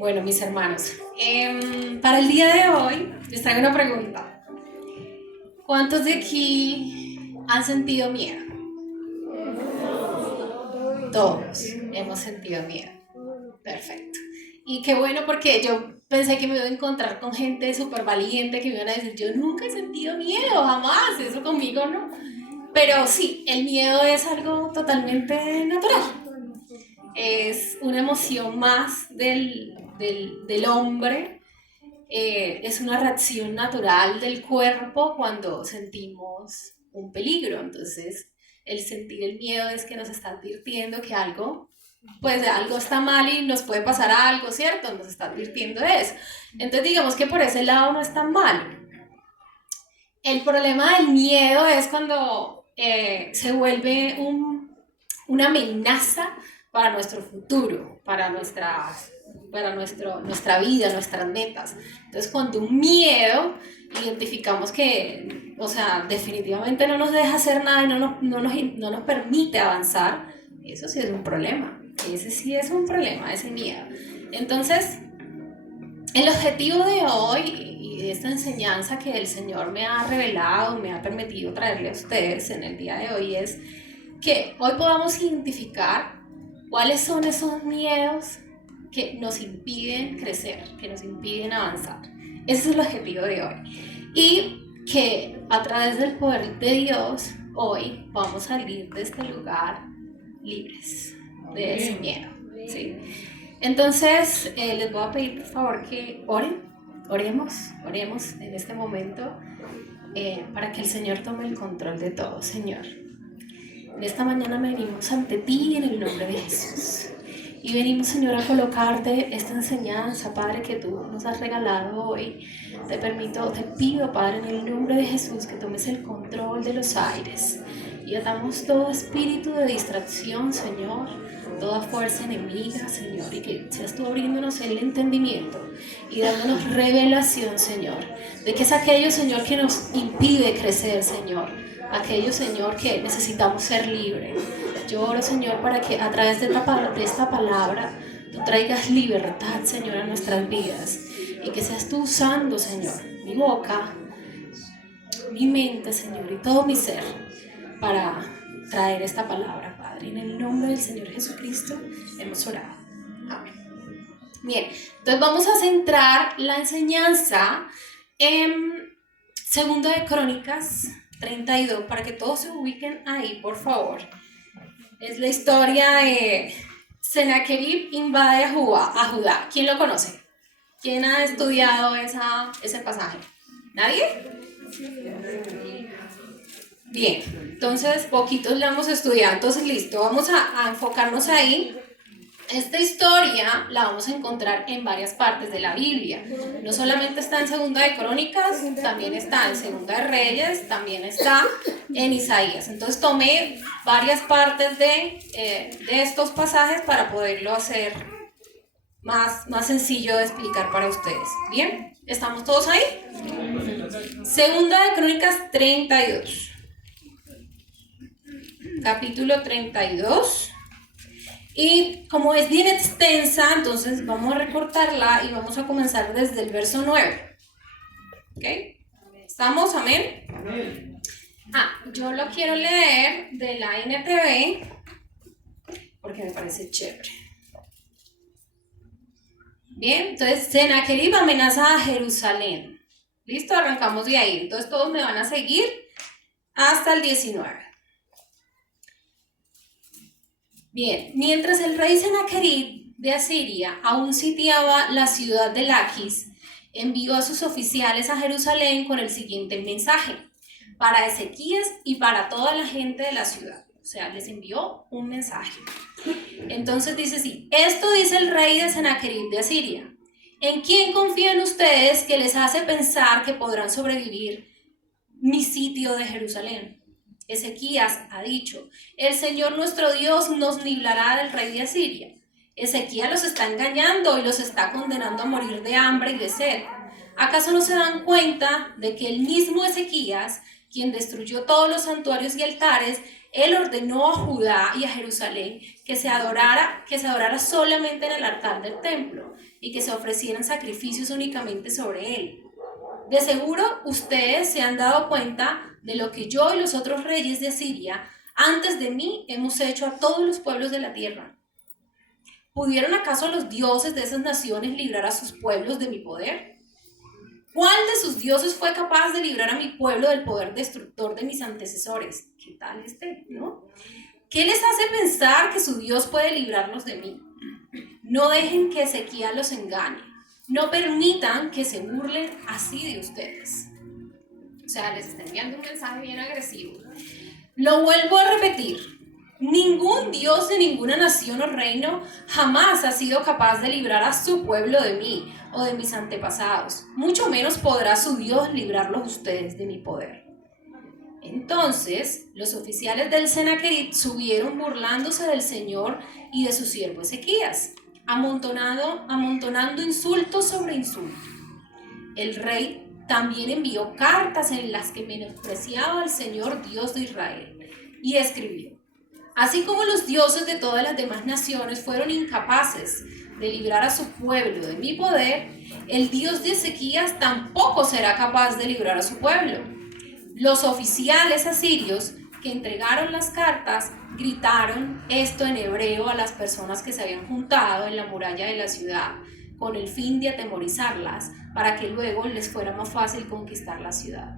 Bueno, mis hermanos, para el día de hoy les traigo una pregunta. ¿Cuántos de aquí han sentido miedo? Todos hemos sentido miedo. Perfecto. Y qué bueno porque yo pensé que me iba a encontrar con gente súper valiente que me iban a decir, yo nunca he sentido miedo, jamás, eso conmigo no. Pero sí, el miedo es algo totalmente natural. Es una emoción más del hombre, es una reacción natural del cuerpo cuando sentimos un peligro. Entonces, el sentir el miedo es que nos está advirtiendo que algo, pues algo está mal y nos puede pasar algo, ¿cierto? Nos está advirtiendo de eso. Entonces, digamos que por ese lado no es tan malo. El problema del miedo es cuando se vuelve una amenaza para nuestro futuro, nuestra vida, nuestras metas. Entonces, cuando un miedo identificamos que, o sea, definitivamente no nos deja hacer nada y no nos permite avanzar, eso sí es un problema. Ese sí es un problema, ese miedo. Entonces, el objetivo de hoy y de esta enseñanza que el Señor me ha revelado, me ha permitido traerle a ustedes en el día de hoy es que hoy podamos identificar cuáles son esos miedos que nos impiden crecer, que nos impiden avanzar. Ese es el objetivo de hoy. Y que a través del poder de Dios, hoy vamos a salir de este lugar libres de ese miedo, ¿sí? Entonces, les voy a pedir por favor que oremos en este momento para que el Señor tome el control de todo. Señor, en esta mañana venimos ante ti en el nombre de Jesús. Y venimos, Señor, a colocarte esta enseñanza, Padre, que tú nos has regalado hoy. Te pido, Padre, en el nombre de Jesús, que tomes el control de los aires. Y atamos todo espíritu de distracción, Señor, toda fuerza enemiga, Señor, y que seas tú abriéndonos el entendimiento y dándonos revelación, Señor, de que es aquello, Señor, que nos impide crecer, Señor, aquello, Señor, que necesitamos ser libres. Yo oro, Señor, para que a través de esta palabra tú traigas libertad, Señor, a nuestras vidas y que seas tú usando, Señor, mi boca, mi mente, Señor, y todo mi ser para traer esta palabra, Padre. En el nombre del Señor Jesucristo hemos orado. Amén. Bien, entonces vamos a centrar la enseñanza en 2 Crónicas 32, para que todos se ubiquen ahí, por favor. Es la historia de Sennacherib invade a Judá. ¿Quién lo conoce? ¿Quién ha estudiado ese pasaje? ¿Nadie? Bien, entonces poquitos la hemos estudiado, entonces listo, vamos a enfocarnos ahí. Esta historia la vamos a encontrar en varias partes de la Biblia. No solamente está en 2 Crónicas, también está en 2 Reyes, también está en Isaías. Entonces tomé varias partes de estos pasajes para poderlo hacer más sencillo de explicar para ustedes. ¿Bien? ¿Estamos todos ahí? 2 Crónicas 32. Capítulo 32. Y como es bien extensa, entonces vamos a recortarla y vamos a comenzar desde el verso 9. ¿Ok? ¿Estamos? ¿Amén? Yo lo quiero leer de la NTV porque me parece chévere. Bien, entonces Sennacherib amenaza a Jerusalén. ¿Listo? Arrancamos de ahí. Entonces todos me van a seguir hasta el 19. Bien, mientras el rey Sennacherib de Asiria aún sitiaba la ciudad de Laquis, envió a sus oficiales a Jerusalén con el siguiente mensaje: para Ezequías y para toda la gente de la ciudad. O sea, les envió un mensaje. Entonces dice así: esto dice el rey de Sennacherib de Asiria: ¿en quién confían ustedes que les hace pensar que podrán sobrevivir mi sitio de Jerusalén? Ezequías ha dicho: el Señor nuestro Dios nos librará del rey de Asiria. Ezequías los está engañando y los está condenando a morir de hambre y de sed. ¿Acaso no se dan cuenta de que el mismo Ezequías, quien destruyó todos los santuarios y altares, él ordenó a Judá y a Jerusalén que se adorara solamente en el altar del templo? y que se ofrecieran sacrificios únicamente sobre él. De seguro ustedes se han dado cuenta de lo que yo y los otros reyes de Asiria antes de mí hemos hecho a todos los pueblos de la tierra. ¿Pudieron acaso los dioses de esas naciones librar a sus pueblos de mi poder? ¿Cuál de sus dioses fue capaz de librar a mi pueblo del poder destructor de mis antecesores? ¿Qué tal no? ¿Qué les hace pensar que su Dios puede librarlos de mí? No dejen que Ezequías los engañe. No permitan que se burlen así de ustedes. O sea, les está enviando un mensaje bien agresivo. Lo vuelvo a repetir. Ningún Dios de ninguna nación o reino jamás ha sido capaz de librar a su pueblo de mí o de mis antepasados. Mucho menos podrá su Dios librarlos ustedes de mi poder. Entonces, los oficiales del Senaquerib subieron burlándose del Señor y de su siervo Ezequías, amontonando insultos sobre insultos. El rey también envió cartas en las que menospreciaba al Señor Dios de Israel y escribió: así como los dioses de todas las demás naciones fueron incapaces de librar a su pueblo de mi poder, el Dios de Ezequías tampoco será capaz de librar a su pueblo. Los oficiales asirios que entregaron las cartas gritaron esto en hebreo a las personas que se habían juntado en la muralla de la ciudad, con el fin de atemorizarlas, para que luego les fuera más fácil conquistar la ciudad.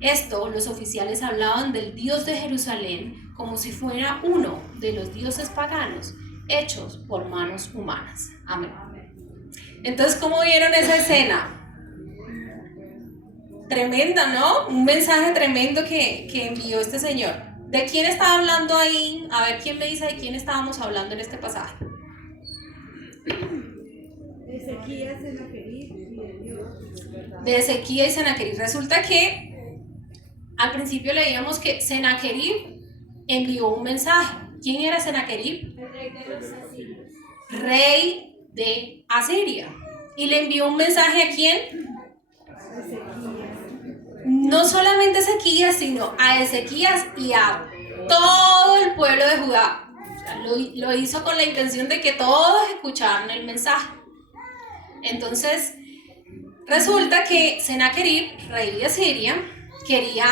Esto, los oficiales hablaban del Dios de Jerusalén como si fuera uno de los dioses paganos hechos por manos humanas. Amén. Entonces, ¿cómo vieron esa escena? Tremenda, ¿no? Un mensaje tremendo que envió este señor. ¿De quién estaba hablando ahí? A ver, ¿quién me dice de quién estábamos hablando en este pasaje? De Ezequías, Senaquerib y de Dios. De Ezequías y Senaquerib. Resulta que al principio leíamos que Senaquerib envió un mensaje. ¿Quién era Senaquerib? El rey de los asirios. Rey de Asiria. ¿Y le envió un mensaje a quién? No solamente a Ezequías, sino a Ezequías y a todo el pueblo de Judá. O sea, lo hizo con la intención de que todos escucharan el mensaje. Entonces, resulta que Senaquerib, rey de Asiria, quería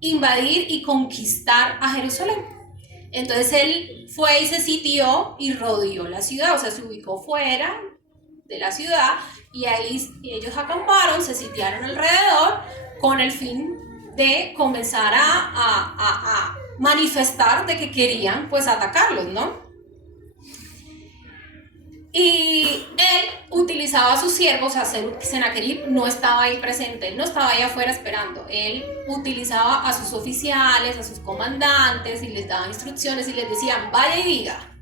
invadir y conquistar a Jerusalén. Entonces él fue y se sitió y rodeó la ciudad, o sea, se ubicó fuera de la ciudad y ahí ellos acamparon, se sitiaron alrededor con el fin de comenzar a manifestar de que querían pues atacarlos, ¿no? Y él utilizaba a sus siervos, o sea, Senaquerib no estaba ahí presente, él no estaba ahí afuera esperando, él utilizaba a sus oficiales, a sus comandantes y les daba instrucciones y les decían, vaya y diga.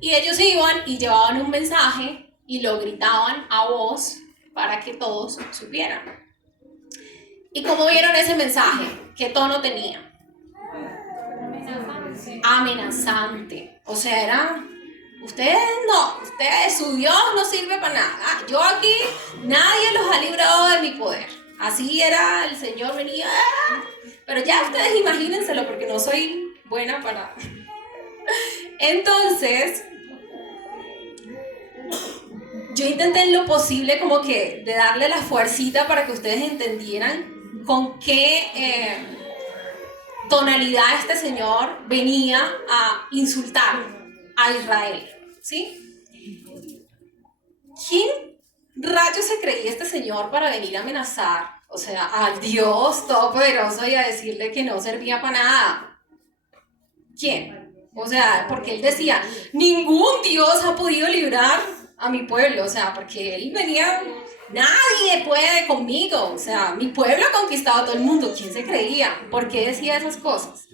Y ellos iban y llevaban un mensaje y lo gritaban a voz para que todos supieran. ¿Y cómo vieron ese mensaje? ¿Qué tono tenía? Amenazante. O sea, era... Ustedes, su Dios no sirve para nada. Yo aquí, nadie los ha librado de mi poder. Así era, el Señor venía. Pero ya ustedes imagínenselo, porque no soy buena para... Entonces, yo intenté en lo posible como que de darle la fuercita para que ustedes entendieran con qué tonalidad este señor venía a insultar a Israel, ¿sí? ¿Quién rayos se creía este señor para venir a amenazar, o sea, al Dios Todopoderoso y a decirle que no servía para nada? ¿Quién? O sea, porque él decía, ningún Dios ha podido librar a mi pueblo, o sea, porque él venía, nadie puede conmigo, o sea, mi pueblo ha conquistado a todo el mundo. ¿Quién se creía? ¿Por qué decía esas cosas?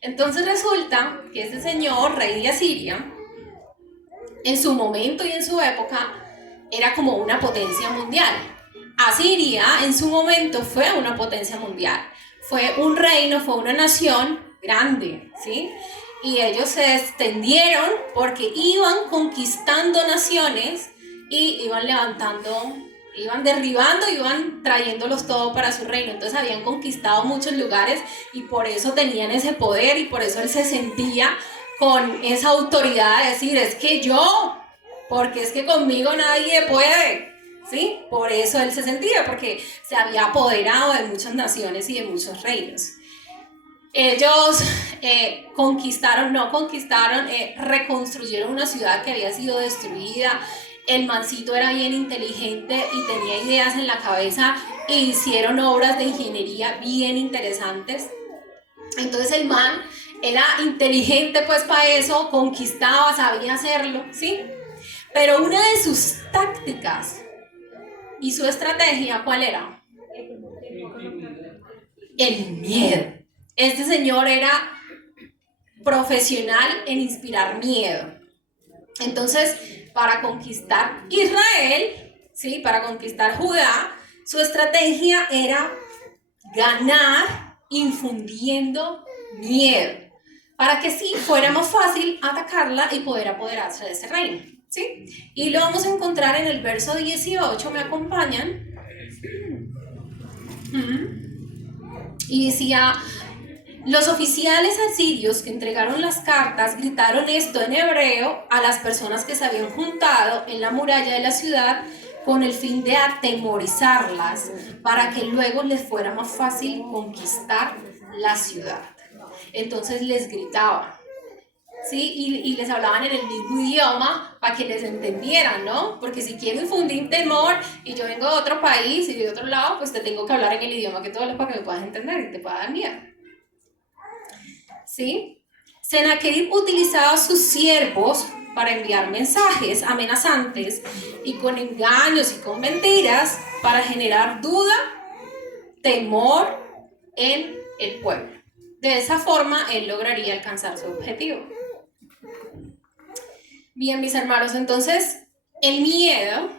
Entonces resulta que este señor, rey de Asiria, en su momento y en su época, era como una potencia mundial. Asiria en su momento fue una potencia mundial. Fue un reino, fue una nación grande, ¿sí? Y ellos se extendieron porque iban conquistando naciones y iban levantando, iban derribando, iban trayéndolos todo para su reino. Entonces habían conquistado muchos lugares y por eso tenían ese poder y por eso él se sentía con esa autoridad de decir, es que yo porque es que conmigo nadie puede, ¿sí? Por eso él se sentía, porque se había apoderado de muchas naciones y de muchos reinos. Ellos reconstruyeron una ciudad que había sido destruida. El mancito era bien inteligente y tenía ideas en la cabeza e hicieron obras de ingeniería bien interesantes. Entonces el man era inteligente pues para eso, conquistaba, sabía hacerlo, ¿sí? Pero una de sus tácticas y su estrategia, ¿cuál era? El miedo. Este señor era profesional en inspirar miedo. Entonces, para conquistar Israel, ¿sí? Para conquistar Judá, su estrategia era ganar infundiendo miedo, para que sí fuera más fácil atacarla y poder apoderarse de ese reino, ¿sí? Y lo vamos a encontrar en el verso 18, ¿me acompañan? Y decía: los oficiales asirios que entregaron las cartas gritaron esto en hebreo a las personas que se habían juntado en la muralla de la ciudad con el fin de atemorizarlas para que luego les fuera más fácil conquistar la ciudad. Entonces les gritaban, ¿sí? Y les hablaban en el mismo idioma para que les entendieran, ¿no? Porque si quiero infundir temor y yo vengo de otro país y de otro lado, pues te tengo que hablar en el idioma que tú hablas para que me puedas entender y te pueda dar miedo. ¿Sí? Sennacherib utilizaba a sus siervos para enviar mensajes amenazantes y con engaños y con mentiras para generar duda, temor en el pueblo. De esa forma él lograría alcanzar su objetivo. Bien, mis hermanos, entonces el miedo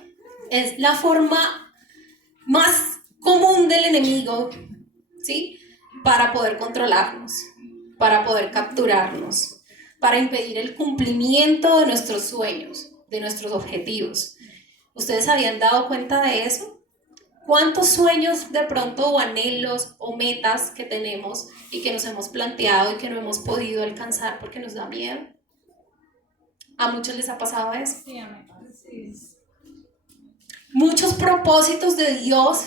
es la forma más común del enemigo, ¿sí? Para poder controlarnos, para poder capturarnos, para impedir el cumplimiento de nuestros sueños, de nuestros objetivos. ¿Ustedes habían dado cuenta de eso? ¿Cuántos sueños de pronto o anhelos o metas que tenemos y que nos hemos planteado y que no hemos podido alcanzar porque nos da miedo? ¿A muchos les ha pasado eso? Sí. Muchos propósitos de Dios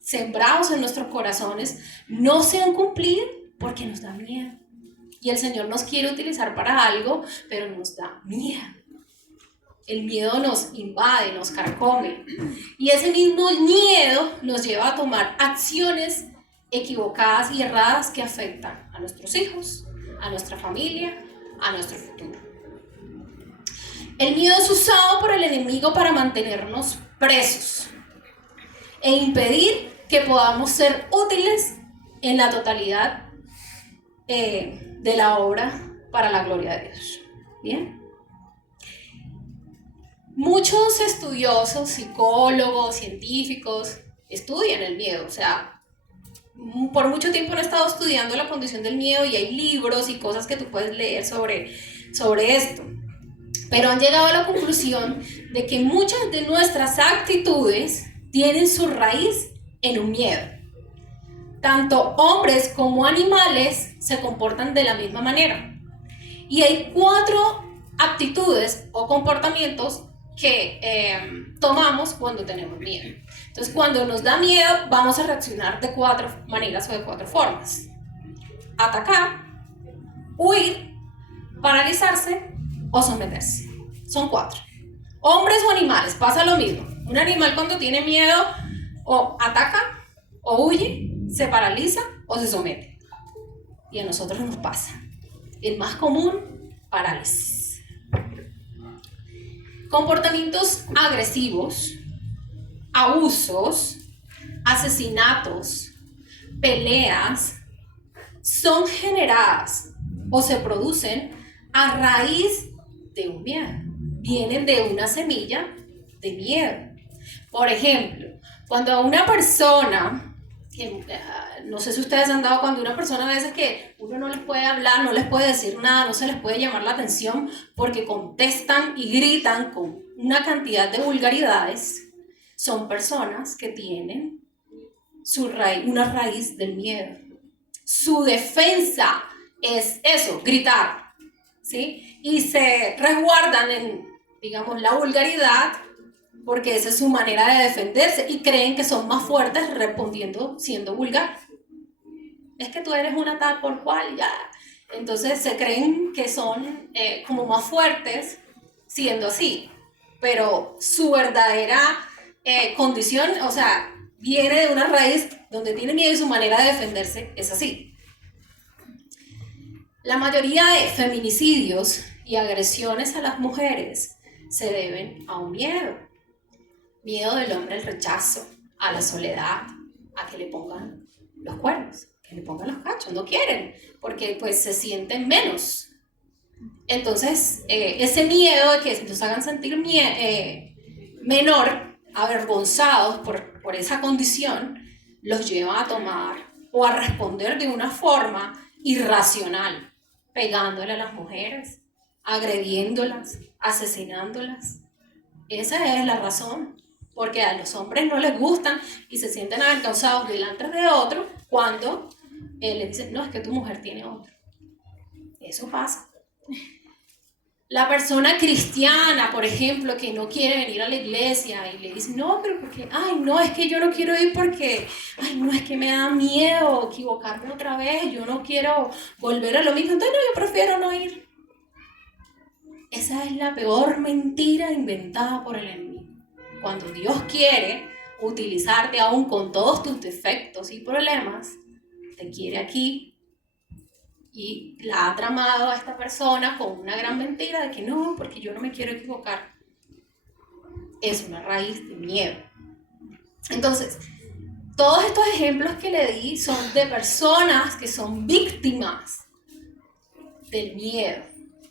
sembrados en nuestros corazones no se han cumplido porque nos da miedo. Y el Señor nos quiere utilizar para algo, pero nos da miedo. El miedo nos invade, nos carcome. Y ese mismo miedo nos lleva a tomar acciones equivocadas y erradas que afectan a nuestros hijos, a nuestra familia, a nuestro futuro. El miedo es usado por el enemigo para mantenernos presos e impedir que podamos ser útiles en la totalidad de la obra para la gloria de Dios. ¿Bien? Muchos estudiosos, psicólogos, científicos, estudian el miedo. O sea, por mucho tiempo han estado estudiando la condición del miedo y hay libros y cosas que tú puedes leer sobre esto. Pero han llegado a la conclusión de que muchas de nuestras actitudes tienen su raíz en un miedo. Tanto hombres como animales se comportan de la misma manera. Y hay 4 actitudes o comportamientos que tomamos cuando tenemos miedo. Entonces, cuando nos da miedo, vamos a reaccionar de 4 maneras o de 4 formas: atacar, huir, paralizarse o someterse. Son 4. Hombres o animales, pasa lo mismo. Un animal cuando tiene miedo o ataca o huye, se paraliza o se somete. Y a nosotros nos pasa. El más común, parálisis. Comportamientos agresivos, abusos, asesinatos, peleas, son generadas o se producen a raíz de un miedo. Vienen de una semilla de miedo. Por ejemplo, cuando a una persona, no sé si ustedes han dado, cuando una persona a veces que uno no les puede hablar, no les puede decir nada, no se les puede llamar la atención porque contestan y gritan con una cantidad de vulgaridades, son personas que tienen una raíz del miedo. Su defensa es eso, gritar, ¿sí? Y se resguardan digamos, la vulgaridad, porque esa es su manera de defenderse y creen que son más fuertes respondiendo siendo vulgar. Es que tú eres una tal por cual, ya. Entonces se creen que son como más fuertes siendo así, pero su verdadera condición, o sea, viene de una raíz donde tiene miedo y su manera de defenderse es así. La mayoría de feminicidios y agresiones a las mujeres se deben a un miedo. Miedo del hombre al rechazo, a la soledad, a que le pongan los cuernos, que le pongan los cachos. No quieren, porque pues se sienten menos. Entonces, ese miedo de que nos hagan sentir menor, avergonzados por esa condición, los lleva a tomar o a responder de una forma irracional, pegándole a las mujeres, agrediéndolas, asesinándolas. Esa es la razón, porque a los hombres no les gustan y se sienten avergonzados delante de otro cuando le dicen, no, es que tu mujer tiene otro. Eso pasa. La persona cristiana, por ejemplo, que no quiere venir a la iglesia y le dice, no, pero porque, ay, no, es que yo no quiero ir porque, ay, no, es que me da miedo equivocarme otra vez, yo no quiero volver a lo mismo, entonces no, yo prefiero no ir. Esa es la peor mentira inventada por el enemigo. Cuando Dios quiere utilizarte aún con todos tus defectos y problemas, te quiere aquí y la ha tramado a esta persona con una gran mentira de que no, porque yo no me quiero equivocar. Es una raíz de miedo. Entonces, todos estos ejemplos que le di son de personas que son víctimas del miedo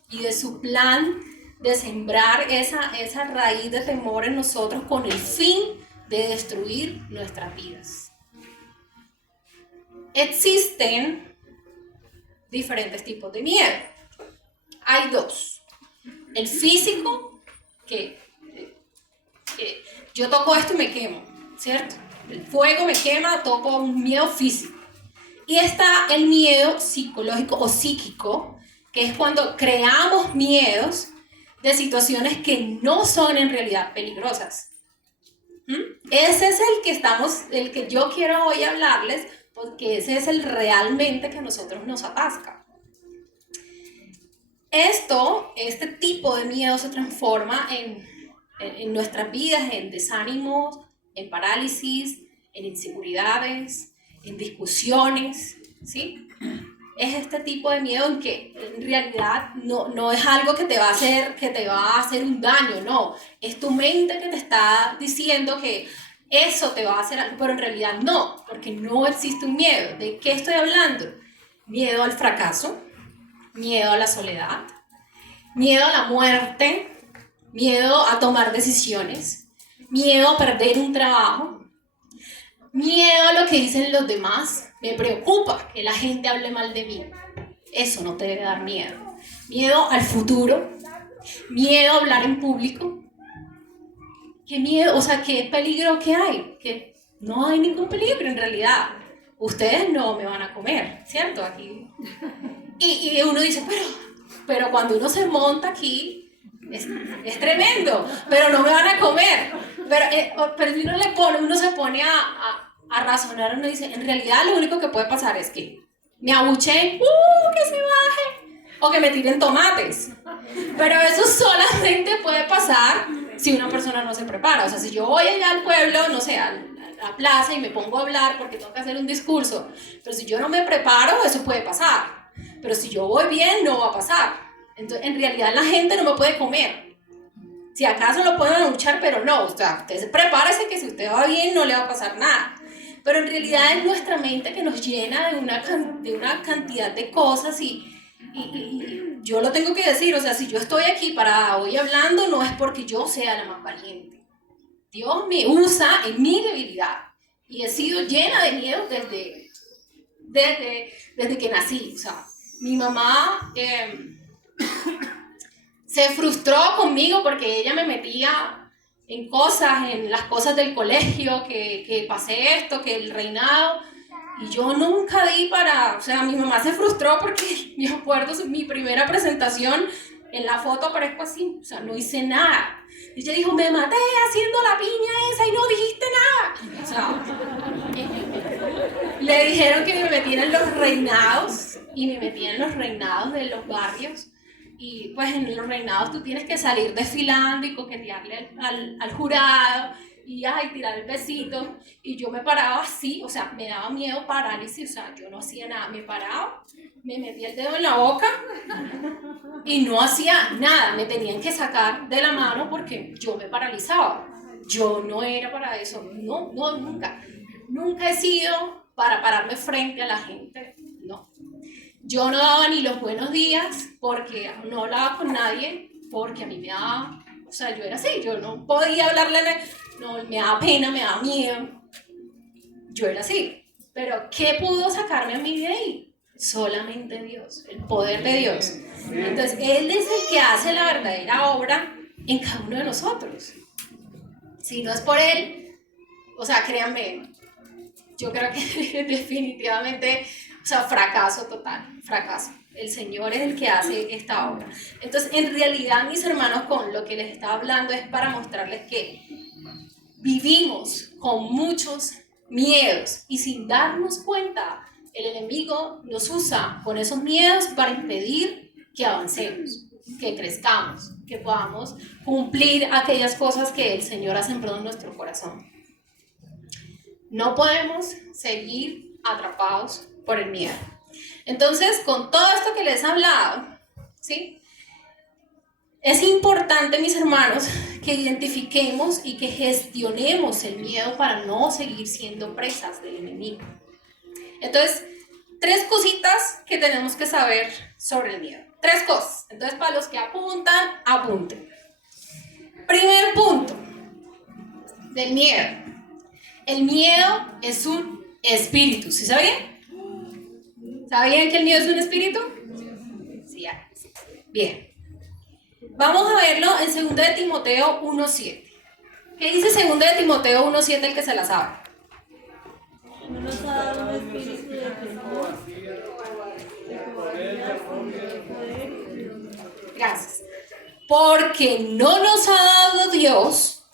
y de su plan de sembrar esa raíz de temor en nosotros con el fin de destruir nuestras vidas. Existen diferentes tipos de miedo. Hay dos. El físico, que yo toco esto y me quemo, ¿cierto? El fuego me quema, toco un miedo físico. Y está el miedo psicológico o psíquico, que es cuando creamos miedos de situaciones que no son en realidad peligrosas. Ese es el que yo quiero hoy hablarles, porque ese es el realmente que a nosotros nos atasca. Este tipo de miedo se transforma en nuestras vidas, en desánimos, en parálisis, en inseguridades, en discusiones, ¿sí? Es este tipo de miedo en que en realidad no es algo que te va a hacer un daño, no. Es tu mente que te está diciendo que eso te va a hacer algo, pero en realidad no, porque no existe un miedo. ¿De qué estoy hablando? Miedo al fracaso, miedo a la soledad, miedo a la muerte, miedo a tomar decisiones, miedo a perder un trabajo, miedo a lo que dicen los demás. Me preocupa que la gente hable mal de mí. Eso no te debe dar miedo. Miedo al futuro, miedo a hablar en público. ¿Qué miedo? O sea, ¿qué peligro que hay? Que no hay ningún peligro en realidad. Ustedes no me van a comer, ¿cierto? Aquí. Y uno dice, pero cuando uno se monta aquí, es tremendo, pero no me van a comer. Pero uno se pone a razonar, uno dice, en realidad lo único que puede pasar es que me abucheen, que se baje, o que me tiren tomates. Pero eso solamente puede pasar si una persona no se prepara. O sea, si yo voy allá al pueblo, no sé, a la plaza y me pongo a hablar porque tengo que hacer un discurso, pero si yo no me preparo, eso puede pasar. Pero si yo voy bien, no va a pasar. Entonces, en realidad la gente no me puede comer. Si acaso lo pueden abuchar, pero no. O sea, usted prepárese que si usted va bien, no le va a pasar nada. Pero en realidad es nuestra mente que nos llena de una cantidad de cosas y yo lo tengo que decir, o sea, si yo estoy aquí para hoy hablando, no es porque yo sea la más valiente. Dios me usa en mi debilidad y he sido llena de miedo desde que nací. O sea, mi mamá se frustró conmigo porque ella me metía en las cosas del colegio, que pasé esto, que el reinado, y yo nunca di o sea, mi mamá se frustró porque me acuerdo mi primera presentación En la foto aparezco así, o sea, no hice nada. Y ella dijo, me maté haciendo la piña esa y no dijiste nada. O sea, le dijeron que me metiera en los reinados, y me metí en los reinados de los barrios. Y pues en los reinados tú tienes que salir desfilando y coquetearle al jurado y ay, tirar el besito. Y yo me paraba así, o sea, me daba miedo, parálisis, o sea, yo no hacía nada. Me paraba, me metía el dedo en la boca y no hacía nada. Me tenían que sacar de la mano porque yo me paralizaba. Yo no era para eso, no, nunca. Nunca he sido para pararme frente a la gente, no. Yo no daba ni los buenos días porque no hablaba con nadie, porque a mí me daba, o sea, yo era así, yo no podía hablarle, no, me daba pena, me daba miedo, yo era así. Pero ¿qué pudo sacarme a mí de ahí? Solamente Dios, el poder de Dios. Entonces, Él es el que hace la verdadera obra en cada uno de nosotros. Si no es por Él, o sea, créanme, yo creo que definitivamente, o sea, fracaso total, fracaso. El Señor es el que hace esta obra. Entonces, en realidad, mis hermanos, con lo que les estaba hablando es para mostrarles que vivimos con muchos miedos y sin darnos cuenta, el enemigo nos usa con esos miedos para impedir que avancemos, que crezcamos, que podamos cumplir aquellas cosas que el Señor ha sembrado en nuestro corazón. No podemos seguir atrapados por el miedo. Entonces, con todo esto que les he hablado, ¿sí? Es importante, mis hermanos, que identifiquemos y que gestionemos el miedo para no seguir siendo presas del enemigo. Entonces, 3 cositas que tenemos que saber sobre el miedo. 3 cosas. Entonces, para los que apuntan, apunten. Primer punto del miedo. El miedo es un espíritu, ¿sí sabían? ¿Sabían que el miedo es un espíritu? Sí, bien. Vamos a verlo en 2 de Timoteo 1:7. ¿Qué dice 2 de Timoteo 1:7 el que se la sabe? No nos ha dado un espíritu de temor, de cobardía, de poder. Gracias. Porque no nos ha dado Dios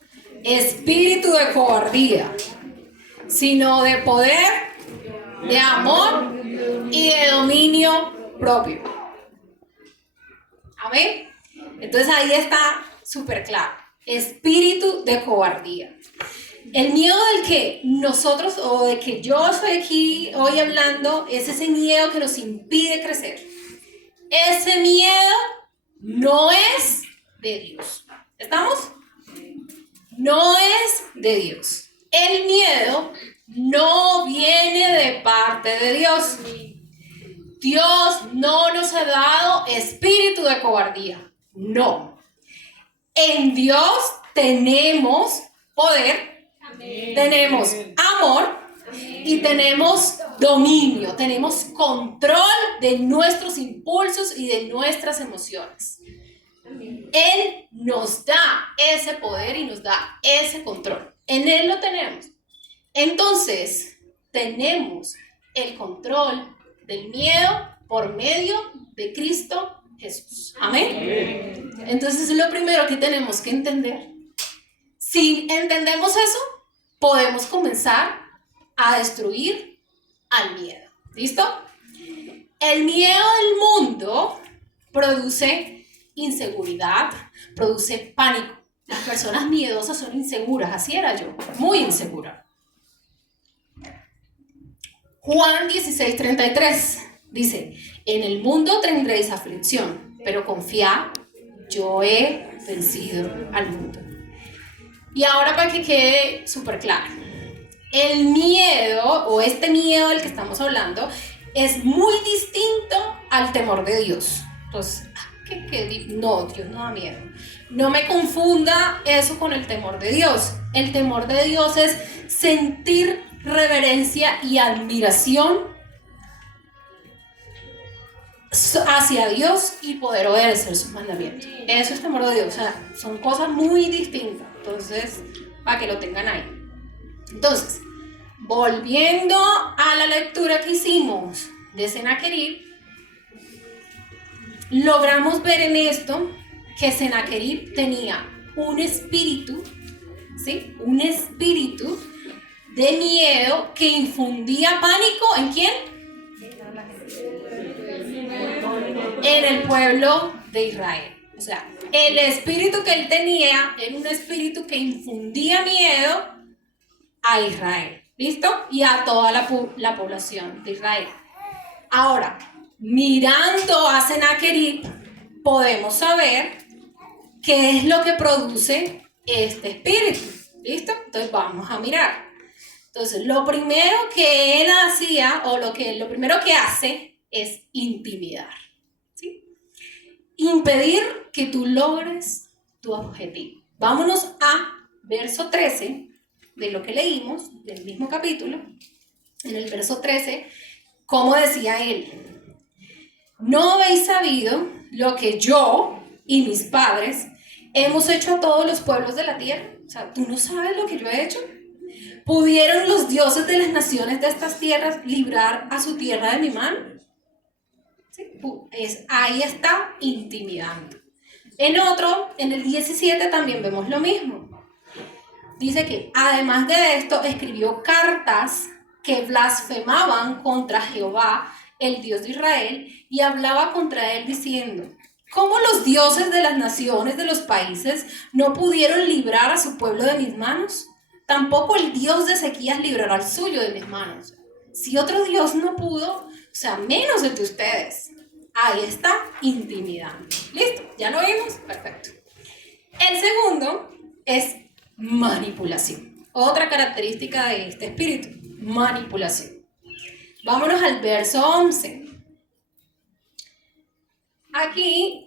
espíritu de cobardía, sino de poder, de amor y de dominio propio. Amén. Entonces ahí está súper claro. Espíritu de cobardía. El miedo del que nosotros, o de que yo estoy aquí hoy hablando, es ese miedo que nos impide crecer. Ese miedo no es de Dios. ¿Estamos? No es de Dios. El miedo no viene de parte de Dios. Dios no nos ha dado espíritu de cobardía. No. En Dios tenemos poder, tenemos amor y tenemos dominio, tenemos control de nuestros impulsos y de nuestras emociones. Él nos da ese poder y nos da ese control. En Él lo tenemos. Entonces, tenemos el control del miedo por medio de Cristo Jesús. Amén. Entonces, es lo primero que tenemos que entender. Si entendemos eso, podemos comenzar a destruir al miedo. ¿Listo? El miedo del mundo produce inseguridad, produce pánico. Las personas miedosas son inseguras, así era yo, muy insegura. Juan 16:33 dice, en el mundo tendréis aflicción, pero confiad, yo he vencido al mundo. Y ahora para que quede súper claro, el miedo, o este miedo del que estamos hablando, es muy distinto al temor de Dios. Entonces, no, Dios no da miedo. No me confunda eso con el temor de Dios. El temor de Dios es sentir reverencia y admiración hacia Dios y poder obedecer sus mandamientos. Eso es temor de Dios. O sea, son cosas muy distintas. Entonces, para que lo tengan ahí. Entonces, volviendo a la lectura que hicimos de Sennacherib, logramos ver en esto que Sennacherib tenía un espíritu, ¿sí? Un espíritu de miedo que infundía pánico ¿en quién? En el pueblo de Israel. O sea, el espíritu que él tenía era un espíritu que infundía miedo a Israel. ¿Listo? Y a toda la población de Israel. Ahora, mirando a Sennacherib, podemos saber qué es lo que produce este espíritu. ¿Listo? Entonces vamos a mirar. Entonces, lo primero que él hacía, o lo primero que hace, es intimidar. ¿Sí? Impedir que tú logres tu objetivo. Vámonos a verso 13 de lo que leímos, del mismo capítulo. En el verso 13, ¿cómo decía él? ¿No habéis sabido lo que yo y mis padres hemos hecho a todos los pueblos de la tierra? O sea, ¿tú no sabes lo que yo he hecho? ¿Pudieron los dioses de las naciones de estas tierras librar a su tierra de mi mano? ¿Sí? Ahí está intimidando. En el 17 también vemos lo mismo. Dice que además de esto escribió cartas que blasfemaban contra Jehová, el Dios de Israel, y hablaba contra él diciendo: ¿cómo los dioses de las naciones de los países no pudieron librar a su pueblo de mis manos? Tampoco el Dios de Ezequías librará al suyo de mis manos. Si otro Dios no pudo, o sea, menos el de ustedes. Ahí está intimidando. ¿Listo? ¿Ya lo vimos? Perfecto. El segundo es manipulación. Otra característica de este espíritu, manipulación. Vámonos al verso 11. Aquí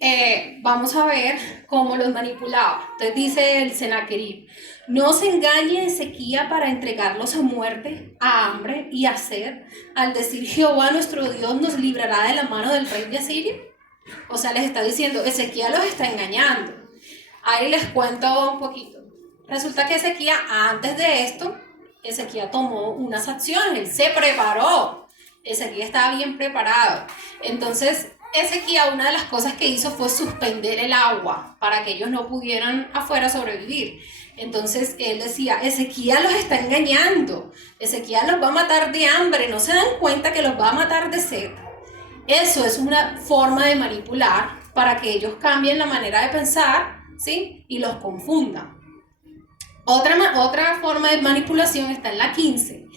vamos a ver cómo los manipulaba. Entonces dice el Sennacherib: no se engañe Ezequías para entregarlos a muerte, a hambre y a sed, al decir Jehová nuestro Dios nos librará de la mano del rey de Asiria. O sea, les está diciendo, Ezequías los está engañando. Ahí les cuento un poquito. Resulta que Ezequías, antes de esto, Ezequías tomó unas acciones, él se preparó. Ezequías estaba bien preparado. Entonces, Ezequías, una de las cosas que hizo fue suspender el agua para que ellos no pudieran afuera sobrevivir. Entonces él decía, Ezequías los está engañando, Ezequías los va a matar de hambre, no se dan cuenta que los va a matar de sed. Eso es una forma de manipular para que ellos cambien la manera de pensar, ¿sí? Y los confundan. Otra forma de manipulación está en la 15.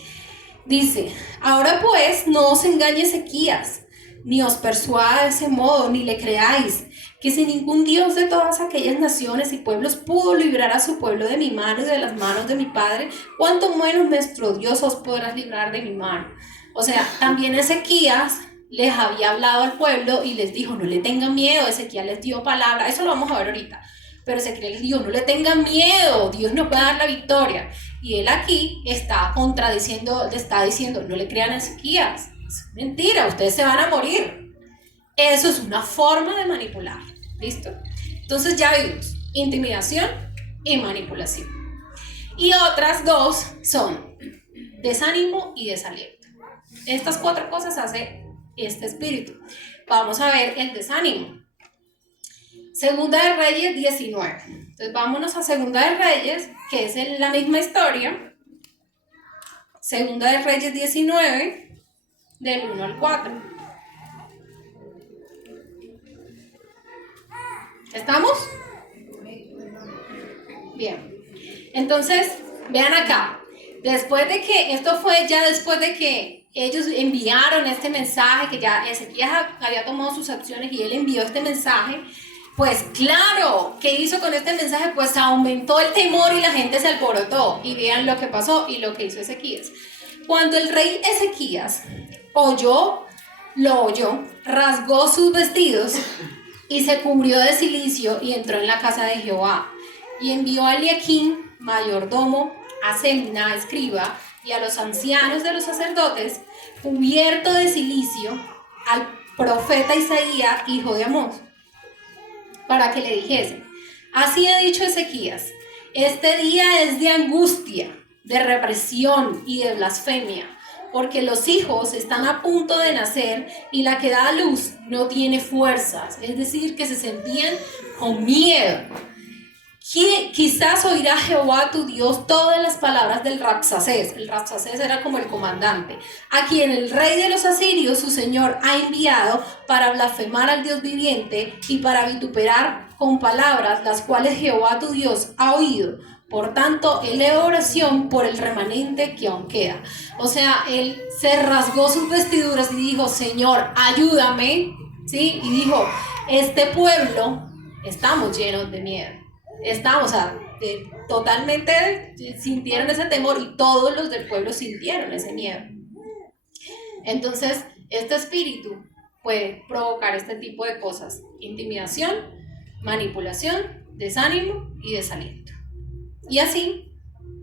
Dice, ahora pues no os engañe Ezequías, ni os persuada de ese modo, ni le creáis, que si ningún Dios de todas aquellas naciones y pueblos pudo librar a su pueblo de mi mano y de las manos de mi padre, cuánto menos nuestro Dios os podrá librar de mi mano. O sea, también Ezequías les había hablado al pueblo y les dijo, no le tengan miedo. Ezequías les dio palabra, eso lo vamos a ver ahorita, pero Ezequiel les dijo, no le tengan miedo, Dios nos va a dar la victoria. Y él aquí está contradiciendo, le está diciendo, no le crean a Ezequías, es mentira, ustedes se van a morir. Eso es una forma de manipular, ¿listo? Entonces ya vimos, intimidación y manipulación. Y otras dos son desánimo y desaliento. Estas cuatro cosas hace este espíritu. Vamos a ver el desánimo. Segunda de Reyes 19. Entonces vámonos a Segunda de Reyes, que es la misma historia. Segunda de Reyes 19, del 1 al 4. ¿Estamos? Bien. Entonces, vean acá. Después de que, esto fue ya después de que ellos enviaron este mensaje, que ya Ezequías había tomado sus acciones y él envió este mensaje. Pues claro, ¿qué hizo con este mensaje? Pues aumentó el temor y la gente se alborotó. Y vean lo que pasó y lo que hizo Ezequías. Cuando el rey Ezequías lo oyó, rasgó sus vestidos y se cubrió de cilicio y entró en la casa de Jehová. Y envió a Eliaquim, mayordomo, a Semna, escriba, y a los ancianos de los sacerdotes, cubierto de cilicio, al profeta Isaías, hijo de Amós, para que le dijesen, así ha dicho Ezequías, este día es de angustia, de represión y de blasfemia, porque los hijos están a punto de nacer y la que da a luz no tiene fuerzas, es decir, que se sentían con miedo. Quizás oirá Jehová tu Dios todas las palabras del Rabsacés. El Rabsacés era como el comandante, a quien el rey de los asirios, su señor, ha enviado para blasfemar al Dios viviente y para vituperar con palabras las cuales Jehová tu Dios ha oído. Por tanto, eleva oración por el remanente que aún queda. O sea, él se rasgó sus vestiduras y dijo, Señor, ayúdame, ¿sí? Y dijo, este pueblo, estamos llenos de miedo. Estamos, o sea, totalmente sintieron ese temor y todos los del pueblo sintieron ese miedo. Entonces, este espíritu puede provocar este tipo de cosas: intimidación, manipulación, desánimo y desaliento. Y así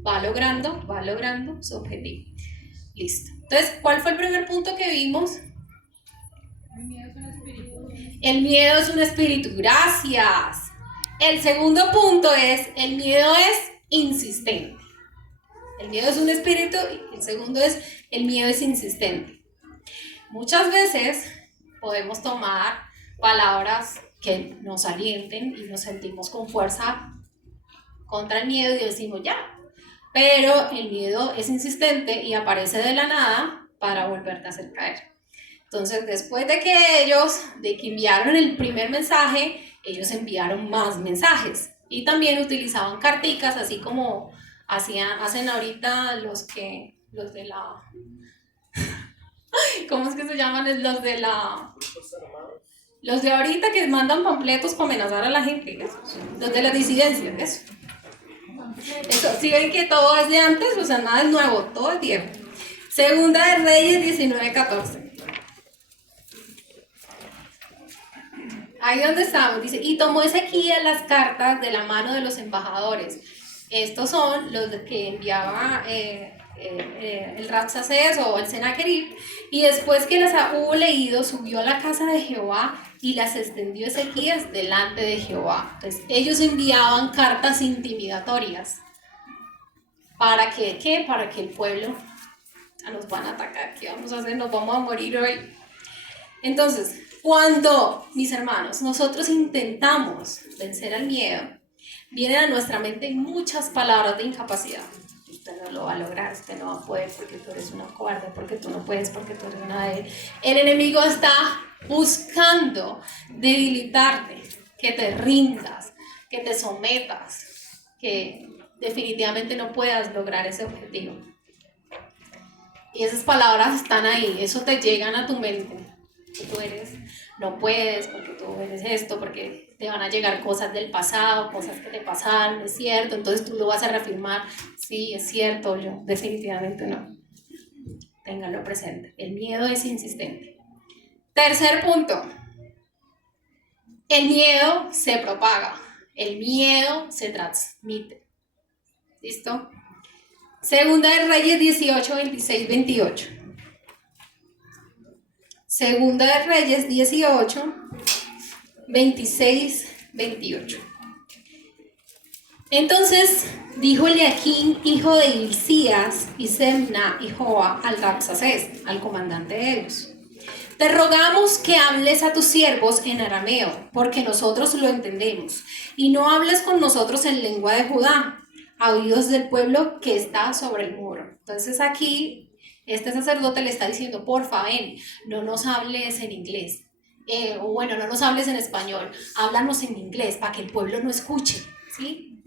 va logrando su objetivo. Listo. Entonces, ¿cuál fue el primer punto que vimos? El miedo es un espíritu. El miedo es un espíritu. Gracias. El segundo punto es, el miedo es insistente. El miedo es un espíritu y el segundo es, el miedo es insistente. Muchas veces podemos tomar palabras que nos alienten y nos sentimos con fuerza contra el miedo y decimos ya. Pero el miedo es insistente y aparece de la nada para volverte a hacer caer. Entonces, después de que enviaron el primer mensaje, ellos enviaron más mensajes y también utilizaban carticas, así como hacen ahorita los de la... ¿Cómo es que se llaman? Los de ahorita que mandan panfletos para amenazar a la gente, los de las disidencias, eso. Si ven que todo es de antes, o sea, nada es nuevo, todo es viejo. Segunda de Reyes 19:14. Ahí donde estamos, dice, y tomó Ezequías las cartas de la mano de los embajadores. Estos son los que enviaba el Rabsacés o el Sennacherib, y después que las hubo leído, subió a la casa de Jehová y las extendió Ezequías delante de Jehová. Entonces, ellos enviaban cartas intimidatorias. ¿Para qué? ¿Qué? Para que el pueblo, nos van a atacar, ¿qué vamos a hacer? Nos vamos a morir hoy. Entonces, cuando, mis hermanos, nosotros intentamos vencer al miedo, vienen a nuestra mente muchas palabras de incapacidad. Usted no lo va a lograr, usted no va a poder porque tú eres una cobarde, porque tú no puedes, porque tú eres una débil. El enemigo está buscando debilitarte, que te rindas, que te sometas, que definitivamente no puedas lograr ese objetivo. Y esas palabras están ahí, eso te llegan a tu mente. Que tú no puedes, porque tú eres esto, porque te van a llegar cosas del pasado, cosas que te pasaron, es cierto, entonces tú lo vas a reafirmar, sí, es cierto, yo definitivamente no. Ténganlo presente, el miedo es insistente. Tercer punto, el miedo se propaga, el miedo se transmite. ¿Listo? Segunda de Reyes 18, 26, 28. Segunda de Reyes 18, 26, 28. Entonces dijo Eliaquín, hijo de Hilcías, y Semna y Joa al Rabsacés, al comandante de ellos: te rogamos que hables a tus siervos en arameo, porque nosotros lo entendemos, y no hables con nosotros en lengua de Judá, a oídos del pueblo que está sobre el muro. Entonces aquí este sacerdote le está diciendo, porfa, ven, no nos hables en inglés, o bueno, no nos hables en español, háblanos en inglés para que el pueblo no escuche, ¿sí?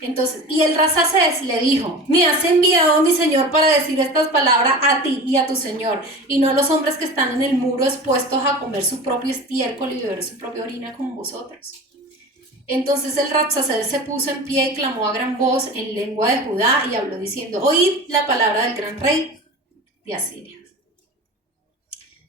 Entonces, y el Rabsacés le dijo, me has enviado mi señor para decir estas palabras a ti y a tu señor, y no a los hombres que están en el muro expuestos a comer su propio estiércol y beber su propia orina con vosotros. Entonces el Rabsacés se puso en pie y clamó a gran voz en lengua de Judá y habló diciendo, oíd la palabra del gran rey de Asiria.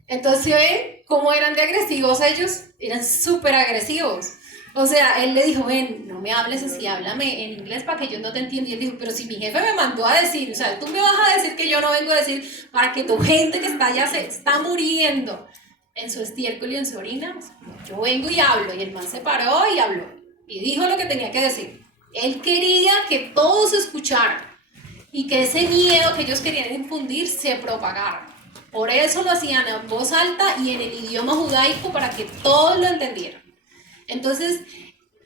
Entonces, ¿ven cómo eran de agresivos ellos? Eran súper agresivos. O sea, él le dijo, ven, no me hables así, háblame en inglés para que yo no te entienda. Y él dijo, pero si mi jefe me mandó a decir, o sea, tú me vas a decir que yo no vengo a decir para que tu gente que está allá se está muriendo en su estiércol y en su orina. O sea, yo vengo y hablo. Y el man se paró y habló. Y dijo lo que tenía que decir. Él quería que todos escucharan. y que ese miedo que ellos querían infundir se propagara. Por eso lo hacían en voz alta y en el idioma judaico para que todos lo entendieran. Entonces,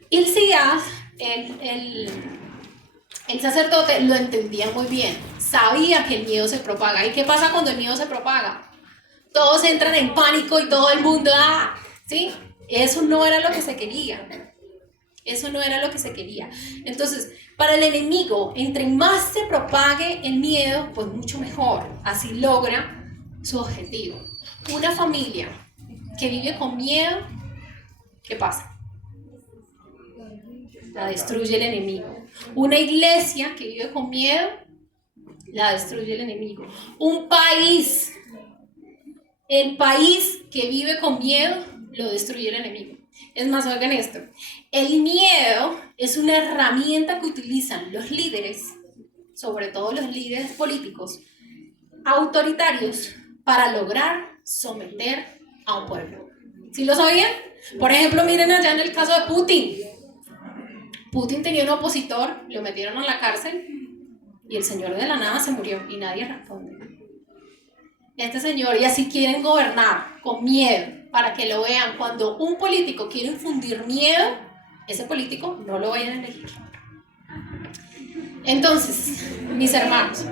Hilcías, el sacerdote, lo entendía muy bien. Sabía que el miedo se propaga. ¿Y qué pasa cuando el miedo se propaga? Todos entran en pánico y todo el mundo, ¿sí? Eso no era lo que se quería. Eso no era lo que se quería. Entonces, para el enemigo, entre más se propague el miedo, pues mucho mejor. Así logra su objetivo. Una familia que vive con miedo, ¿qué pasa? La destruye el enemigo. Una iglesia que vive con miedo, la destruye el enemigo. Un país, el país que vive con miedo, lo destruye el enemigo. Es más, oigan esto, el miedo es una herramienta que utilizan los líderes, sobre todo los líderes políticos, autoritarios, para lograr someter a un pueblo. ¿Sí lo sabían? Por ejemplo, miren allá en el caso de Putin. Putin tenía un opositor, lo metieron a la cárcel y el señor de la nada se murió y nadie responde. Este señor, y así quieren gobernar con miedo, para que lo vean. Cuando un político quiere infundir miedo, ese político no lo vayan a elegir. Entonces, mis hermanos,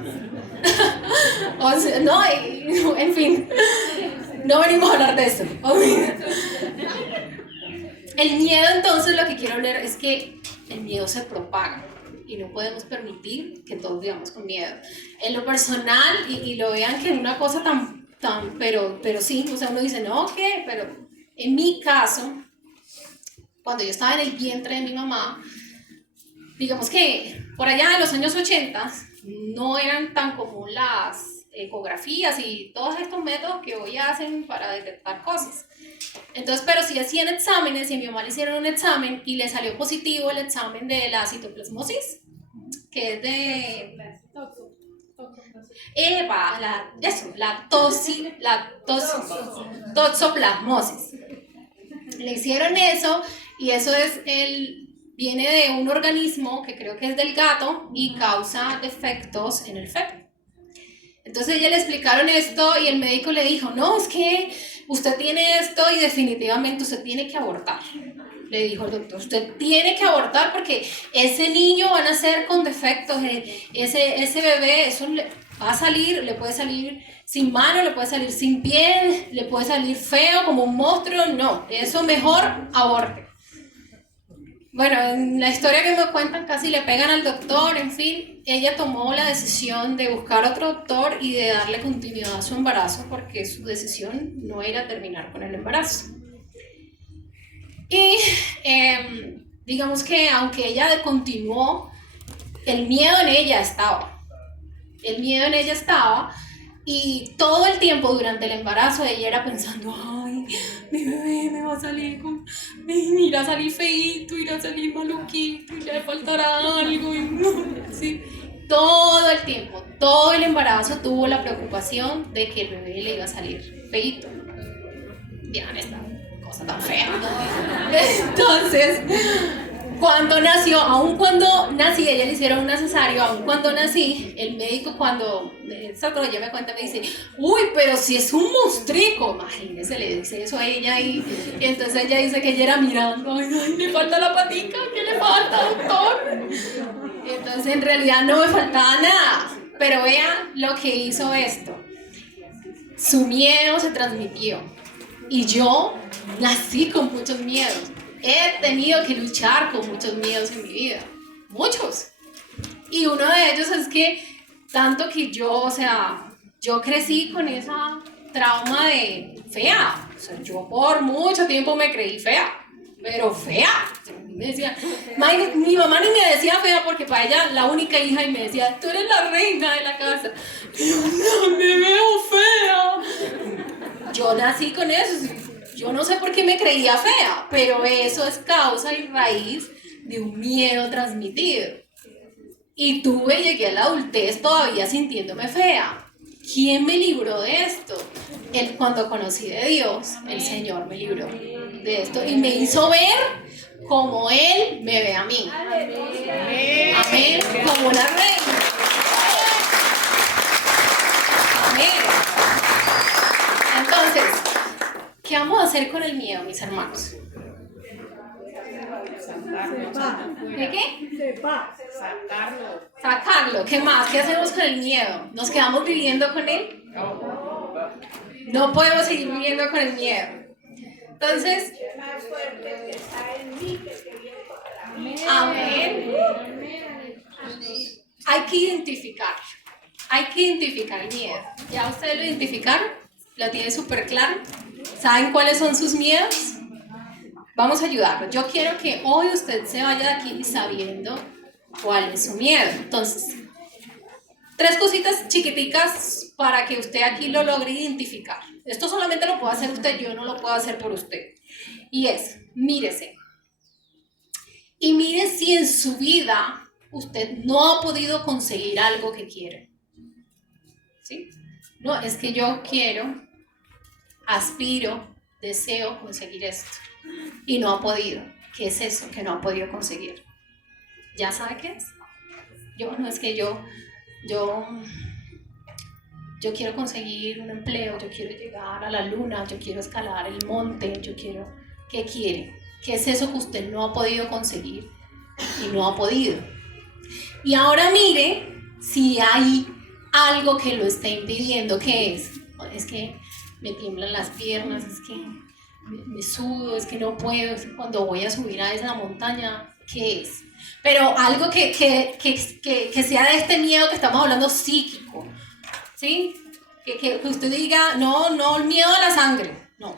o sea, no, en fin, no venimos a hablar de eso. El miedo, entonces, lo que quiero hablar es que el miedo se propaga y no podemos permitir que todos vivamos con miedo. En lo personal, y lo vean que es una cosa pero sí, o sea, uno dice, no, ¿qué? Pero en mi caso, cuando yo estaba en el vientre de mi mamá, digamos que por allá en los años 80 no eran tan común las ecografías y todos estos métodos que hoy hacen para detectar cosas. Entonces, pero sí hacían exámenes y a mi mamá le hicieron un examen y le salió positivo el examen de la citoplasmosis, que es de... la toxoplasmosis. Le hicieron eso y eso viene de un organismo que creo que es del gato y causa defectos en el feto. Entonces ella le explicaron esto y el médico le dijo, no, es que usted tiene esto y definitivamente usted tiene que abortar. Le dijo el doctor, usted tiene que abortar porque ese niño va a nacer con defectos, ese bebé, eso va a salir, le puede salir sin mano, le puede salir sin piel, le puede salir feo como un monstruo, no, eso mejor aborte. Bueno, en la historia que me cuentan casi le pegan al doctor, en fin, ella tomó la decisión de buscar otro doctor y de darle continuidad a su embarazo porque su decisión no era terminar con el embarazo. Y digamos que aunque ella continuó, el miedo en ella estaba. El miedo en ella estaba y todo el tiempo durante el embarazo ella era pensando, ay, mi bebé me va a salir irá a salir feíto, irá a salir maluquito, y le faltará algo. Y sí. Todo el tiempo, todo el embarazo tuvo la preocupación de que el bebé le iba a salir feíto. Vean esta cosa tan fea. Entonces, aun cuando nací, ella le hicieron una cesárea, aun cuando nací, el médico ella me cuenta, me dice, uy, pero si es un monstrico, imagínese, le dice eso a ella y entonces ella dice que ella era mirando, ay, le falta la patica, ¿qué le falta, doctor? Entonces en realidad no me faltaba nada, pero vean lo que hizo esto, su miedo se transmitió y yo nací con muchos miedos. He tenido que luchar con muchos miedos en mi vida, muchos. Y uno de ellos es que tanto que yo crecí con esa trauma de fea. O sea, yo por mucho tiempo me creí fea, pero fea. Me decía, mi mamá ni me decía fea porque para ella la única hija y me decía, tú eres la reina de la casa. Pero no, me veo fea. Yo nací con eso. Yo no sé por qué me creía fea, pero eso es causa y raíz de un miedo transmitido. Y llegué a la adultez todavía sintiéndome fea. ¿Quién me libró de esto? Cuando conocí de Dios, el Señor me libró de esto y me hizo ver como Él me ve a mí. Amén. Como una reina. ¿Qué vamos a hacer con el miedo, mis hermanos? ¿Qué qué? Sacarlo. ¿Qué más? ¿Qué hacemos con el miedo? ¿Nos quedamos viviendo con él? No podemos seguir viviendo con el miedo. Entonces, amén. Hay que identificar el miedo. ¿Ya ustedes lo identificaron? ¿Lo tienen súper claro? ¿Saben cuáles son sus miedos? Vamos a ayudarlo. Yo quiero que hoy usted se vaya de aquí sabiendo cuál es su miedo. Entonces, 3 cositas chiquiticas para que usted aquí lo logre identificar. Esto solamente lo puede hacer usted, yo no lo puedo hacer por usted. Y es, mírese. Y mire si en su vida usted no ha podido conseguir algo que quiere. ¿Sí? No, es que yo quiero, aspiro, deseo conseguir esto. Y no ha podido. ¿Qué es eso que no ha podido conseguir? ¿Ya sabe qué es? Yo quiero conseguir un empleo, yo quiero llegar a la luna, yo quiero escalar el monte, ¿qué quiere? ¿Qué es eso que usted no ha podido conseguir y no ha podido? Y ahora mire si hay algo que lo está impidiendo. ¿Qué es? Es que me tiemblan las piernas, es que me sudo, es que no puedo, es que cuando voy a subir a esa montaña, ¿qué es? Pero algo que sea de este miedo que estamos hablando psíquico, ¿sí? Que usted diga, no, el miedo a la sangre, no,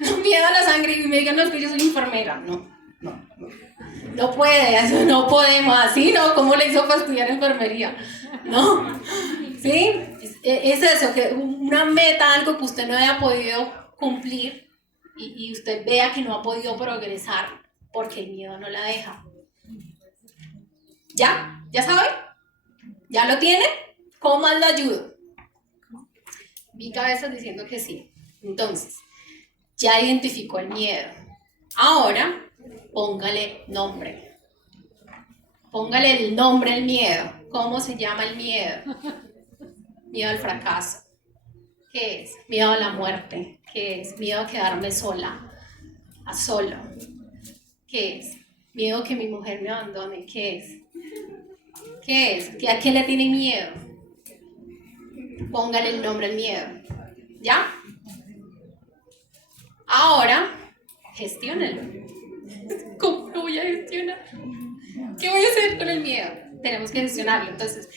no miedo a la sangre y me digan, no, es que yo soy enfermera, no puede, eso no podemos, así, ¿no? ¿Cómo le hizo para estudiar enfermería? ¿No? ¿Sí? Es eso, que una meta, algo que usted no haya podido cumplir y usted vea que no ha podido progresar porque el miedo no la deja. ¿Ya? ¿Ya sabe? ¿Ya lo tiene? ¿Cómo más le ayudo? Vi cabezas diciendo que sí. Entonces, ya identificó el miedo. Ahora, póngale nombre. Póngale el nombre al miedo. ¿Cómo se llama el miedo? Miedo al fracaso. ¿Qué es? Miedo a la muerte. ¿Qué es? Miedo a quedarme sola, a solo. ¿Qué es? Miedo a que mi mujer me abandone. ¿Qué es? ¿Qué es? ¿A qué le tiene miedo? Póngale el nombre al miedo. ¿Ya? Ahora, gestiónelo. ¿Cómo lo voy a gestionar? ¿Qué voy a hacer con el miedo? Tenemos que gestionarlo. Entonces,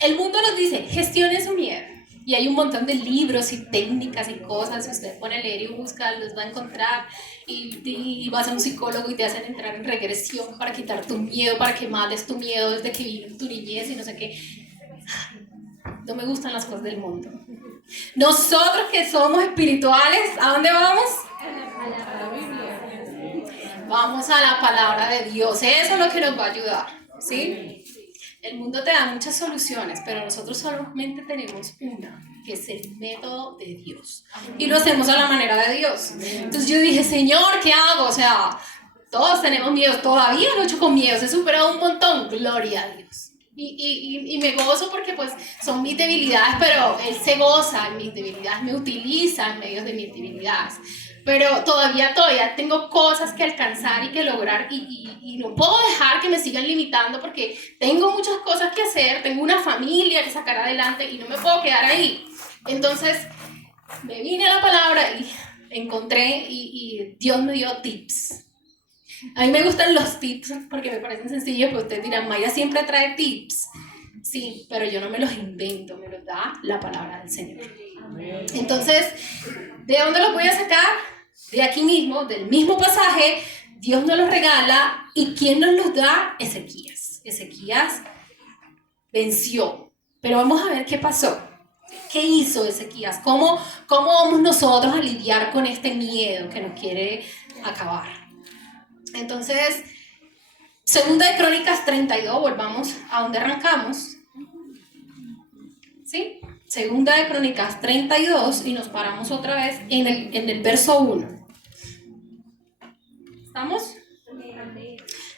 el mundo nos dice, gestione su miedo. Y hay un montón de libros y técnicas y cosas. Si usted pone a leer y busca, los va a encontrar. Y vas a un psicólogo y te hacen entrar en regresión para quitar tu miedo, para que mates tu miedo desde que vive en tu niñez y no sé qué. No me gustan las cosas del mundo. Nosotros que somos espirituales, ¿a dónde vamos? A la Biblia. Vamos a la palabra de Dios. Eso es lo que nos va a ayudar, ¿sí? El mundo te da muchas soluciones, pero nosotros solamente tenemos una, que es el método de Dios. Y lo hacemos a la manera de Dios. Entonces yo dije, Señor, ¿qué hago? O sea, todos tenemos miedo, todavía lucho con miedos, he superado un montón, gloria a Dios. Y me gozo porque pues son mis debilidades, pero Él se goza en mis debilidades, me utiliza en medio de mis debilidades. Pero todavía tengo cosas que alcanzar y que lograr y no puedo dejar que me sigan limitando porque tengo muchas cosas que hacer, tengo una familia que sacar adelante y no me puedo quedar ahí. Entonces me vine a la palabra y encontré y Dios me dio tips. A mí me gustan los tips porque me parecen sencillos, pero ustedes dirán, Mayra siempre trae tips. Sí, pero yo no me los invento, me los da la palabra del Señor. Entonces, ¿de dónde los voy a sacar? De aquí mismo, del mismo pasaje. Dios nos los regala. ¿Y quién nos los da? Ezequías. Ezequías venció. Pero vamos a ver qué pasó. ¿Qué hizo Ezequías? ¿Cómo vamos nosotros a lidiar con este miedo que nos quiere acabar? Entonces, Segunda de Crónicas 32, volvamos a donde arrancamos. ¿Sí? Segunda de Crónicas 32 y nos paramos otra vez en el verso 1. ¿Estamos?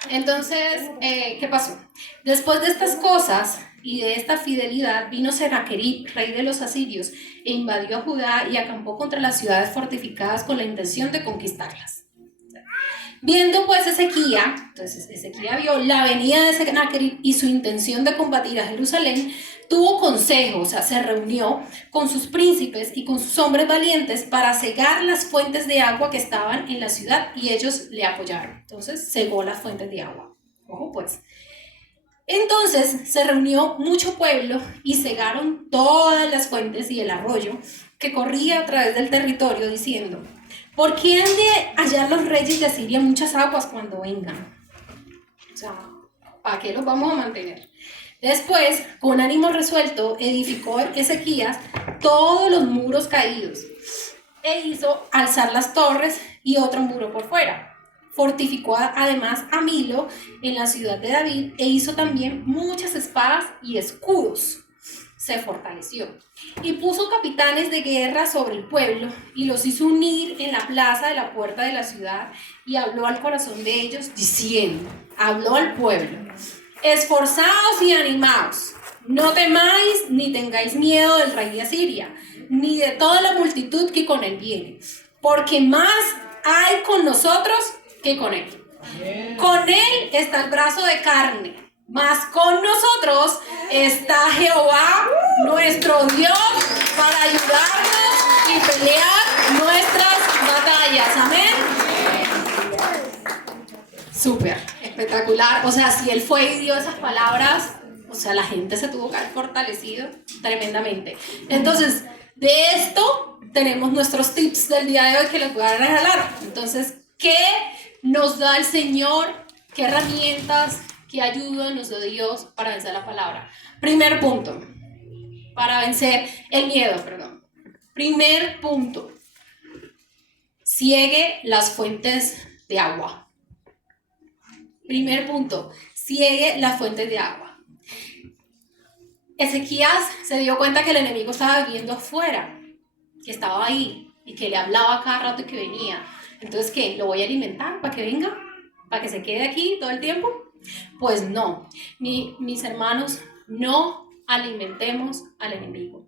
Entonces, ¿qué pasó? Después de estas cosas y de esta fidelidad, vino Sennacherib, rey de los asirios, e invadió a Judá y acampó contra las ciudades fortificadas con la intención de conquistarlas. Viendo pues Ezequía vio la venida de Sennacherib y su intención de combatir a Jerusalén, tuvo consejo, o sea, se reunió con sus príncipes y con sus hombres valientes para cegar las fuentes de agua que estaban en la ciudad, y ellos le apoyaron. Entonces cegó las fuentes de agua. Ojo pues. Entonces se reunió mucho pueblo y cegaron todas las fuentes y el arroyo que corría a través del territorio, diciendo: ¿por qué han de hallar los reyes de Asiria muchas aguas cuando vengan? O sea, ¿para qué los vamos a mantener? Después, con ánimo resuelto, edificó Ezequías todos los muros caídos e hizo alzar las torres y otro muro por fuera. Fortificó además a Milo en la ciudad de David e hizo también muchas espadas y escudos. Se fortaleció y puso capitanes de guerra sobre el pueblo y los hizo unir en la plaza de la puerta de la ciudad, y habló al corazón de ellos diciendo, habló al pueblo: esforzaos y animaos, no temáis ni tengáis miedo del rey de Asiria, ni de toda la multitud que con él viene, porque más hay con nosotros que con él. Con él está el brazo de carne, mas con nosotros está Jehová, nuestro Dios, para ayudarnos y pelear nuestras batallas. Amén. Súper, espectacular. O sea, si él fue y dio esas palabras, o sea, la gente se tuvo que haber fortalecido tremendamente. Entonces, de esto tenemos nuestros tips del día de hoy que les voy a regalar. Entonces, ¿qué nos da el Señor? ¿Qué herramientas, qué ayuda nos da Dios para vencer la palabra? Primer punto, para vencer el miedo, perdón. Primer punto, ciegue las fuentes de agua. Primer punto, ciegue las fuentes de agua. Ezequías se dio cuenta que el enemigo estaba viviendo afuera, que estaba ahí y que le hablaba cada rato y que venía. Entonces, ¿qué? ¿Lo voy a alimentar para que venga? ¿Para que se quede aquí todo el tiempo? Pues no, mis hermanos, no alimentemos al enemigo.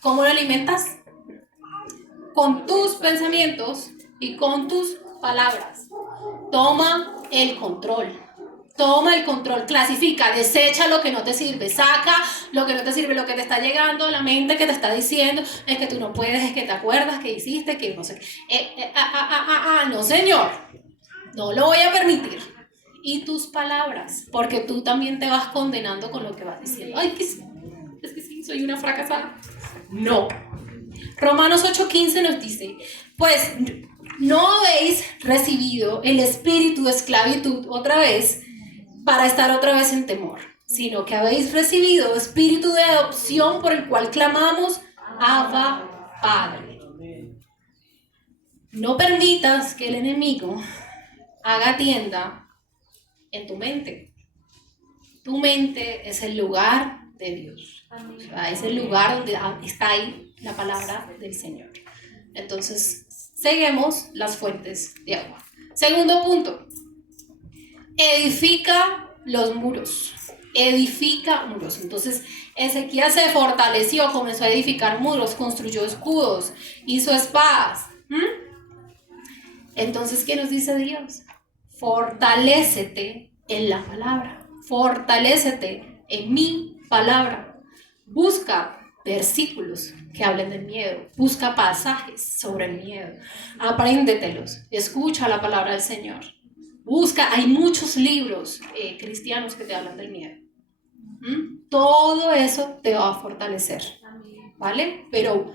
¿Cómo lo alimentas? Con tus pensamientos y con tus palabras. Toma el control. Toma el control, clasifica, desecha lo que no te sirve, saca lo que no te sirve, lo que te está llegando, la mente que te está diciendo, es que tú no puedes, es que te acuerdas, que hiciste, que no sé qué. No señor, no lo voy a permitir. Y tus palabras, porque tú también te vas condenando con lo que vas diciendo. Ay, es que sí, soy una fracasada. No. Romanos 8:15 nos dice, pues no habéis recibido el espíritu de esclavitud otra vez para estar otra vez en temor, sino que habéis recibido espíritu de adopción por el cual clamamos, Abba, Padre. No permitas que el enemigo haga tienda en tu mente. Tu mente es el lugar de Dios. O sea, es el lugar donde está ahí la palabra del Señor. Entonces, ceguemos las fuentes de agua. Segundo punto. Edifica los muros. Edifica muros. Entonces, Ezequías se fortaleció, comenzó a edificar muros, construyó escudos, hizo espadas. Entonces, ¿qué nos dice Dios? Fortalécete en la palabra. Fortalécete en mi palabra. Busca versículos que hablen del miedo. Busca pasajes sobre el miedo. Apréndetelos. Escucha la palabra del Señor. Busca, hay muchos libros cristianos que te hablan del miedo. Todo eso te va a fortalecer, ¿vale? Pero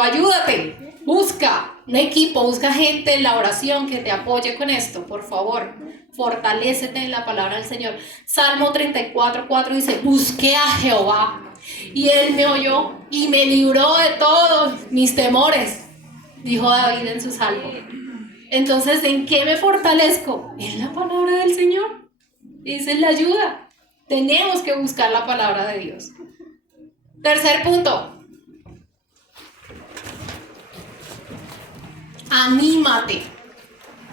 ayúdate, busca un equipo, busca gente en la oración que te apoye con esto, por favor. Fortalécete en la palabra del Señor. Salmo 34:4 dice, busqué a Jehová y Él me oyó y me libró de todos mis temores, dijo David en su salmo. Entonces, ¿en qué me fortalezco? En la palabra del Señor. Esa es la ayuda. Tenemos que buscar la palabra de Dios. Tercer punto. Anímate.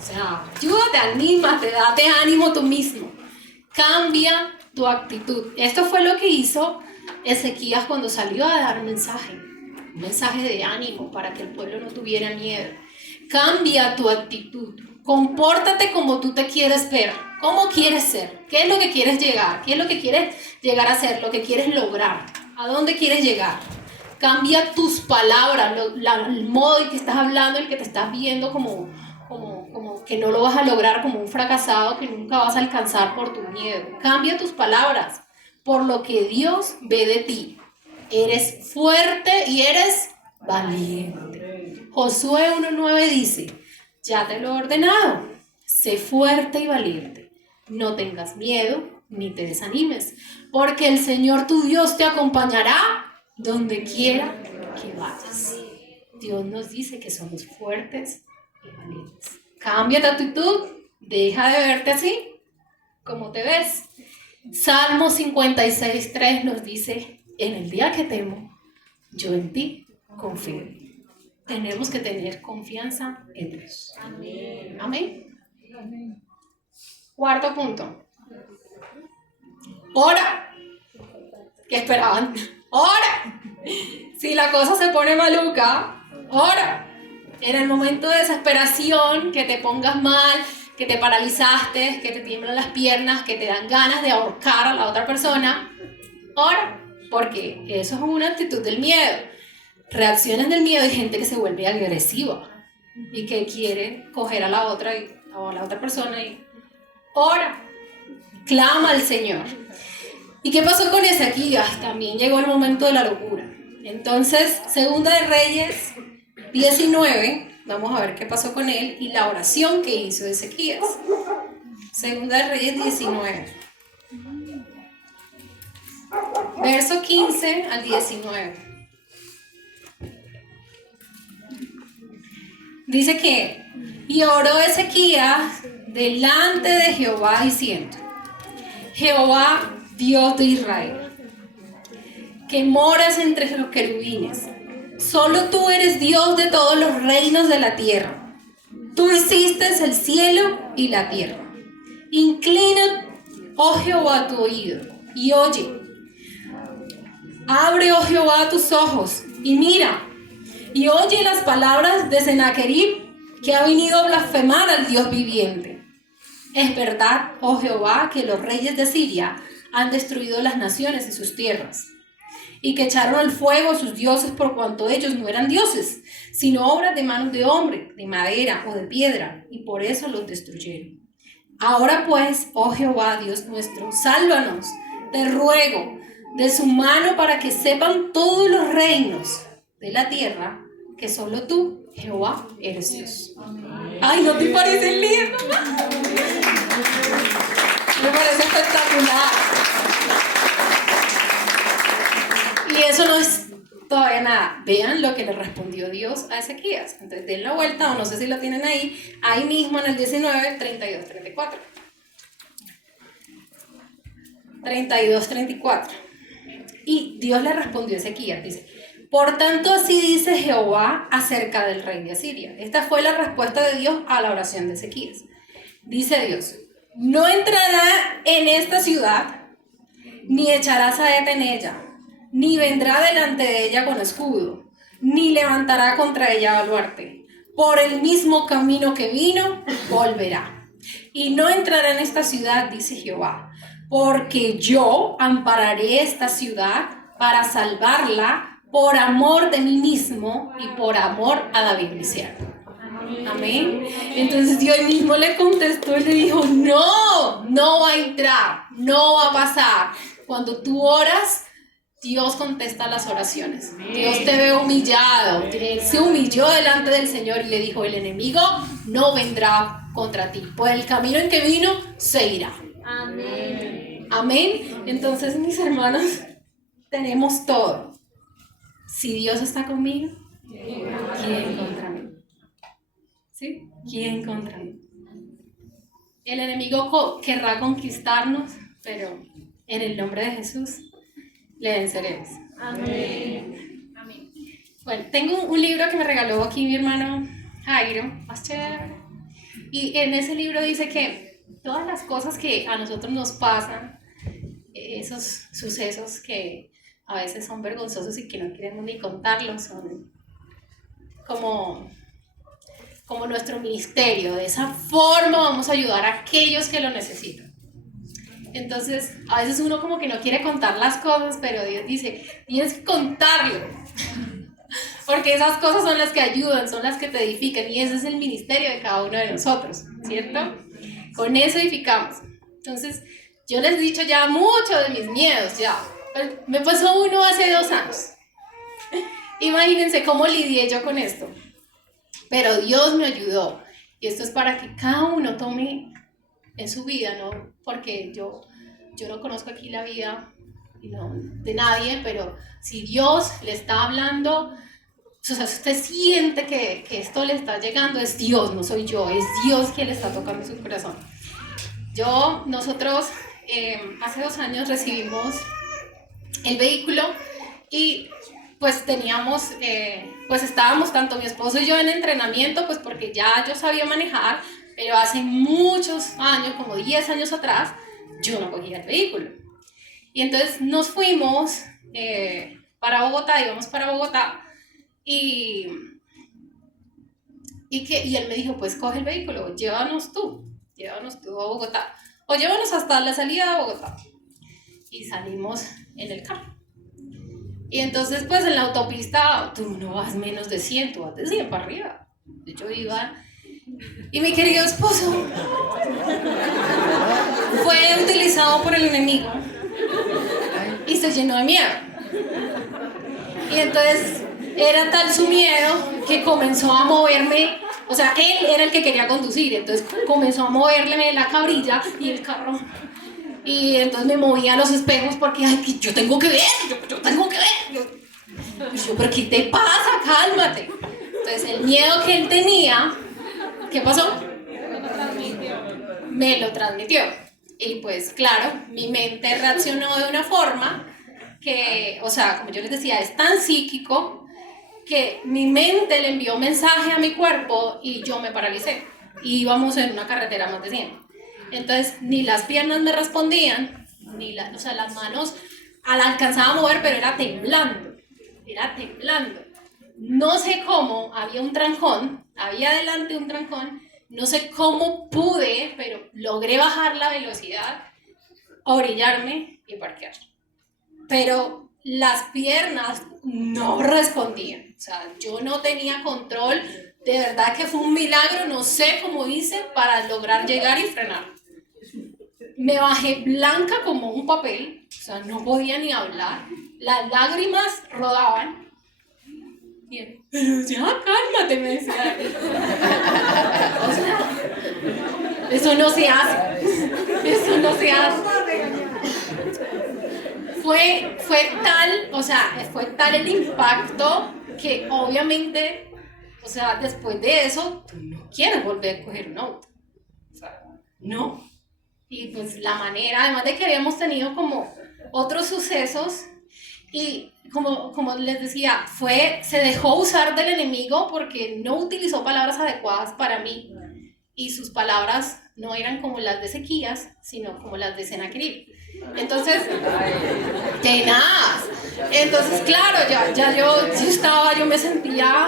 sea, ayúdate, anímate, date ánimo tú mismo. Cambia tu actitud. Esto fue lo que hizo Ezequías cuando salió a dar un mensaje de ánimo para que el pueblo no tuviera miedo. Cambia tu actitud. Compórtate como tú te quieres ver. ¿Cómo quieres ser? ¿Qué es lo que quieres llegar? ¿Qué es lo que quieres llegar a ser? ¿Lo que quieres lograr? ¿A dónde quieres llegar? Cambia tus palabras, el modo en que estás hablando, el que te estás viendo como que no lo vas a lograr, como un fracasado que nunca vas a alcanzar por tu miedo. Cambia tus palabras por lo que Dios ve de ti. Eres fuerte y eres valiente. Josué 1:9 dice, ya te lo he ordenado, sé fuerte y valiente. No tengas miedo ni te desanimes, porque el Señor tu Dios te acompañará donde quiera que vayas. Dios nos dice que somos fuertes y valientes. Cambia tu actitud, deja de verte así como te ves. Salmo 56:3 nos dice, en el día que temo, yo en ti confío. Tenemos que tener confianza en Dios. Amén. Amén. Cuarto punto. Ora. ¿Qué esperaban? Ora. Si la cosa se pone maluca, ora. En el momento de desesperación, que te pongas mal, que te paralizaste, que te tiemblan las piernas, que te dan ganas de ahorcar a la otra persona, ora. Porque eso es una actitud del miedo. Reacciones del miedo, hay gente que se vuelve agresiva y que quiere coger a la otra persona y ora, clama al Señor. ¿Y qué pasó con Ezequías? También llegó el momento de la locura. Entonces, Segunda de Reyes 19, vamos a ver qué pasó con él y la oración que hizo Ezequías. Segunda de Reyes 19, verso 15 al 19. Dice que, y oró Ezequías delante de Jehová diciendo, Jehová, Dios de Israel, que moras entre los querubines, solo tú eres Dios de todos los reinos de la tierra. Tú hiciste el cielo y la tierra. Inclina, oh Jehová, tu oído y oye. Abre, oh Jehová, tus ojos y mira. Y oye las palabras de Sennacherib, que ha venido a blasfemar al Dios viviente. Es verdad, oh Jehová, que los reyes de Siria han destruido las naciones y sus tierras, y que echaron al fuego a sus dioses por cuanto ellos no eran dioses, sino obras de manos de hombre, de madera o de piedra, y por eso los destruyeron. Ahora pues, oh Jehová, Dios nuestro, sálvanos, te ruego, de su mano para que sepan todos los reinos de la tierra que solo tú, Jehová, eres Dios. Amén. Ay, ¿no te parece lindo? Me parece espectacular. Y eso no es todavía nada. Vean lo que le respondió Dios a Ezequías. Entonces den la vuelta, o no sé si lo tienen ahí mismo en el 19, 32, 34. 32, 34. Y Dios le respondió a Ezequías, dice, por tanto así dice Jehová acerca del rey de Asiria. Esta fue la respuesta de Dios a la oración de Ezequías. Dice Dios, no entrará en esta ciudad, ni echará saeta en ella, ni vendrá delante de ella con escudo, ni levantará contra ella baluarte. Por el mismo camino que vino, volverá. Y no entrará en esta ciudad, dice Jehová, porque yo ampararé esta ciudad para salvarla por amor de mí mismo y por amor a David mi siervo. Amén. Entonces Dios mismo le contestó y le dijo, no va a entrar, no va a pasar. Cuando tú oras, Dios contesta las oraciones. Dios te ve humillado. Él se humilló delante del Señor y le dijo, el enemigo no vendrá contra ti. Por el camino en que vino, se irá. Amén. Amén. Entonces, mis hermanos, tenemos todo. Si Dios está conmigo, ¿quién contra mí? ¿Sí? ¿Quién contra mí? El enemigo querrá conquistarnos, pero en el nombre de Jesús le venceremos. Amén. Amén. Bueno, tengo un libro que me regaló aquí mi hermano Jairo, más chévere. Y en ese libro dice que todas las cosas que a nosotros nos pasan, esos sucesos que a veces son vergonzosos y que no queremos ni contarlos, son como nuestro ministerio. De esa forma vamos a ayudar a aquellos que lo necesitan. Entonces, a veces uno como que no quiere contar las cosas, pero Dios dice, tienes que contarlo. Porque esas cosas son las que ayudan, son las que te edifican, y ese es el ministerio de cada uno de nosotros, ¿cierto? Con eso edificamos. Entonces, yo les he dicho ya mucho de mis miedos, ya. Me pasó uno hace 2 años. Imagínense cómo lidié yo con esto. Pero Dios me ayudó. Y esto es para que cada uno tome en su vida, ¿no? Porque yo no conozco aquí la vida de nadie, pero si Dios le está hablando, o sea, si usted siente que esto le está llegando, es Dios, no soy yo, es Dios quien le está tocando su corazón. Nosotros hace 2 años recibimos el vehículo y pues teníamos, pues estábamos tanto mi esposo y yo en entrenamiento, pues porque ya yo sabía manejar, pero hace muchos años, como 10 años atrás, yo no cogía el vehículo. Y entonces nos fuimos para Bogotá, íbamos para Bogotá, y él me dijo, pues coge el vehículo, llévanos tú a Bogotá, o llévanos hasta la salida de Bogotá. Y salimos en el carro. Y entonces, pues en la autopista, tú no vas menos de 100, tú vas de 100 para arriba. Yo iba, y mi querido esposo fue utilizado por el enemigo y se llenó de miedo. Y entonces era tal su miedo que comenzó a moverme, o sea, él era el que quería conducir, entonces comenzó a moverle la cabrilla y el carro. Y entonces me movía a los espejos porque, ay, yo tengo que ver, yo tengo que ver. Yo, pero ¿qué te pasa? Cálmate. Entonces el miedo que él tenía, ¿qué pasó? Me lo transmitió. Y pues claro, mi mente reaccionó de una forma que, o sea, como yo les decía, es tan psíquico que mi mente le envió un mensaje a mi cuerpo y yo me paralicé. Y íbamos en una carretera más de 100. Entonces ni las piernas me respondían, o sea, las manos alcanzaba a mover, pero era temblando. No sé cómo, había adelante un trancón, no sé cómo pude, pero logré bajar la velocidad, orillarme y parquear. Pero las piernas no respondían, o sea, yo no tenía control, de verdad que fue un milagro, no sé cómo hice para lograr llegar y frenar. Me bajé blanca como un papel, o sea, no podía ni hablar, las lágrimas rodaban. Y él, pero ya, cálmate, me decía. O sea, eso no se hace. Fue tal el impacto que obviamente, o sea, después de eso, tú no quieres volver a coger un auto. O sea, no. Y pues la manera, además de que habíamos tenido como otros sucesos y como les decía, se dejó usar del enemigo porque no utilizó palabras adecuadas para mí y sus palabras no eran como las de Ezequías, sino como las de Senaquerib. Entonces, tenaz. Entonces, claro, yo me sentía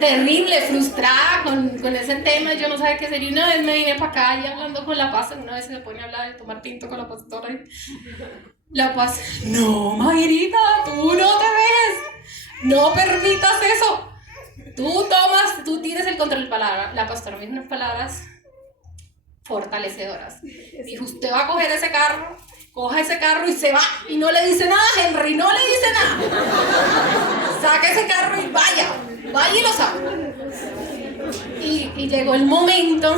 terrible, frustrada con ese tema, yo no sabía qué sería. Una vez me vine para acá y hablando con la pastora, una vez se pone a hablar de tomar tinto con la pastora y la pastora, no, Mayrita, tú no te ves, no permitas eso, tú tienes el control de palabra. La pastora me dijo unas palabras fortalecedoras, dijo, usted va a coger ese carro, coja ese carro y se va, y no le dice nada a Henry, no le dice nada, saca ese carro y vaya y lo saca. Y llegó el momento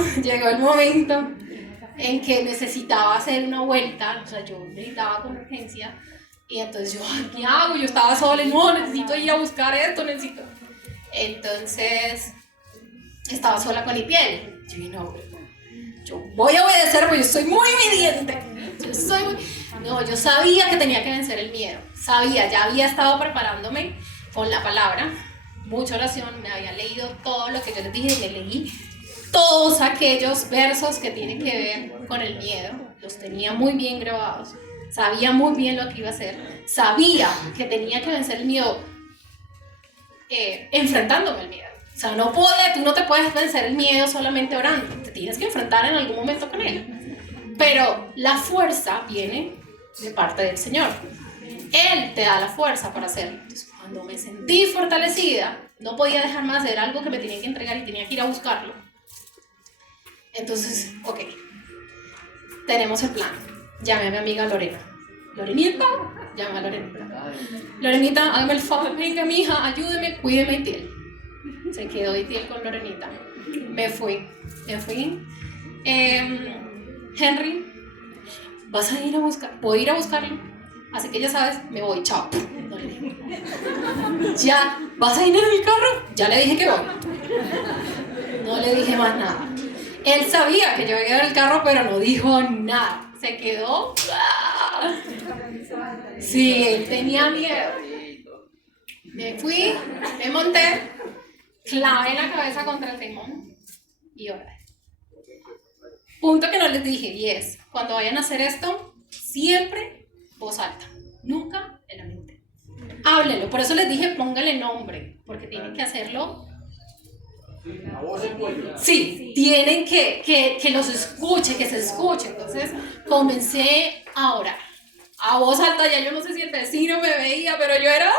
en que necesitaba hacer una vuelta, o sea, yo necesitaba con urgencia, y entonces yo, ¿qué hago? Yo estaba sola, no, necesito ir a buscar esto, entonces estaba sola con Itiel. Yo dije, no, yo voy a obedecer porque yo soy muy obediente. Yo sabía que tenía que vencer el miedo. Ya había estado preparándome con la palabra, mucha oración, me había leído todo lo que yo les dije, me leí todos aquellos versos que tienen que ver con el miedo. Los tenía muy bien grabados. Sabía muy bien lo que iba a hacer. Sabía que tenía que vencer el miedo enfrentándome al miedo. O sea, tú no te puedes vencer el miedo solamente orando. Te tienes que enfrentar en algún momento con él. Pero la fuerza viene de parte del Señor. Él te da la fuerza para hacerlo. Entonces, cuando me sentí fortalecida, no podía dejar más de hacer algo que me tenía que entregar y tenía que ir a buscarlo. Entonces, ok, tenemos el plan. Llamé a mi amiga Lorena. Lorenita, llamé a Lorenita. Lorenita, hágame el favor, venga mi hija, ayúdeme, cuídeme Itiel. Se quedó Itiel con Lorenita. Me fui. Henry, ¿vas a ir a buscar? ¿Puedo ir a buscarlo? Así que ya sabes, me voy, chao. No le dije. Ya, ¿vas a ir en el carro? Ya le dije que voy. No le dije más nada. Él sabía que yo iba a ir en el carro, pero no dijo nada. Se quedó. Sí, él tenía miedo. Me fui, me monté, clavé la cabeza contra el timón y oré. Punto que no les dije, y es, cuando vayan a hacer esto, siempre voz alta, nunca en la mente. Háblenlo, por eso les dije, póngale nombre, porque tienen que hacerlo. Sí, tienen que los escuche, que se escuche. Entonces comencé a orar. A voz alta, ya yo no sé si el vecino me veía, pero yo era...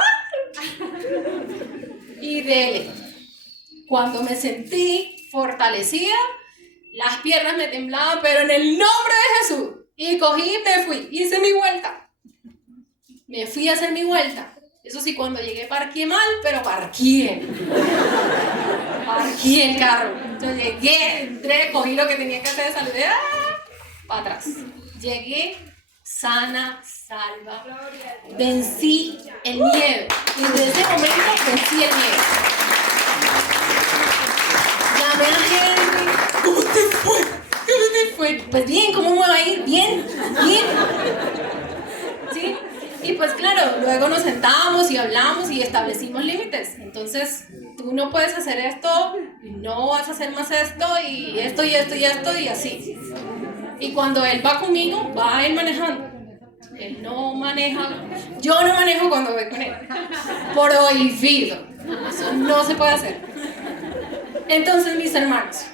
Y dele. Cuando me sentí fortalecida, las piernas me temblaban, pero en el nombre de Jesús. Y cogí y me fui, hice mi vuelta. Me fui a hacer mi vuelta. Eso sí, cuando llegué parqué mal, pero parqué el carro. Entonces llegué, entré, cogí lo que tenía que hacer, saludé, para atrás. Llegué sana, salva. Vencí el miedo. Desde ese momento vencí el miedo. Llamé a Henry. ¿Cómo te fue? Pues bien, ¿cómo me va a ir? Bien. ¿Sí? Y pues claro, luego nos sentamos y hablamos y establecimos límites. Entonces, tú no puedes hacer esto, no vas a hacer más esto y esto y esto y esto y así. Y cuando él va conmigo, va él manejando. Él no maneja, yo no manejo cuando voy con él. Prohibido. Eso no se puede hacer. Entonces, mis hermanos,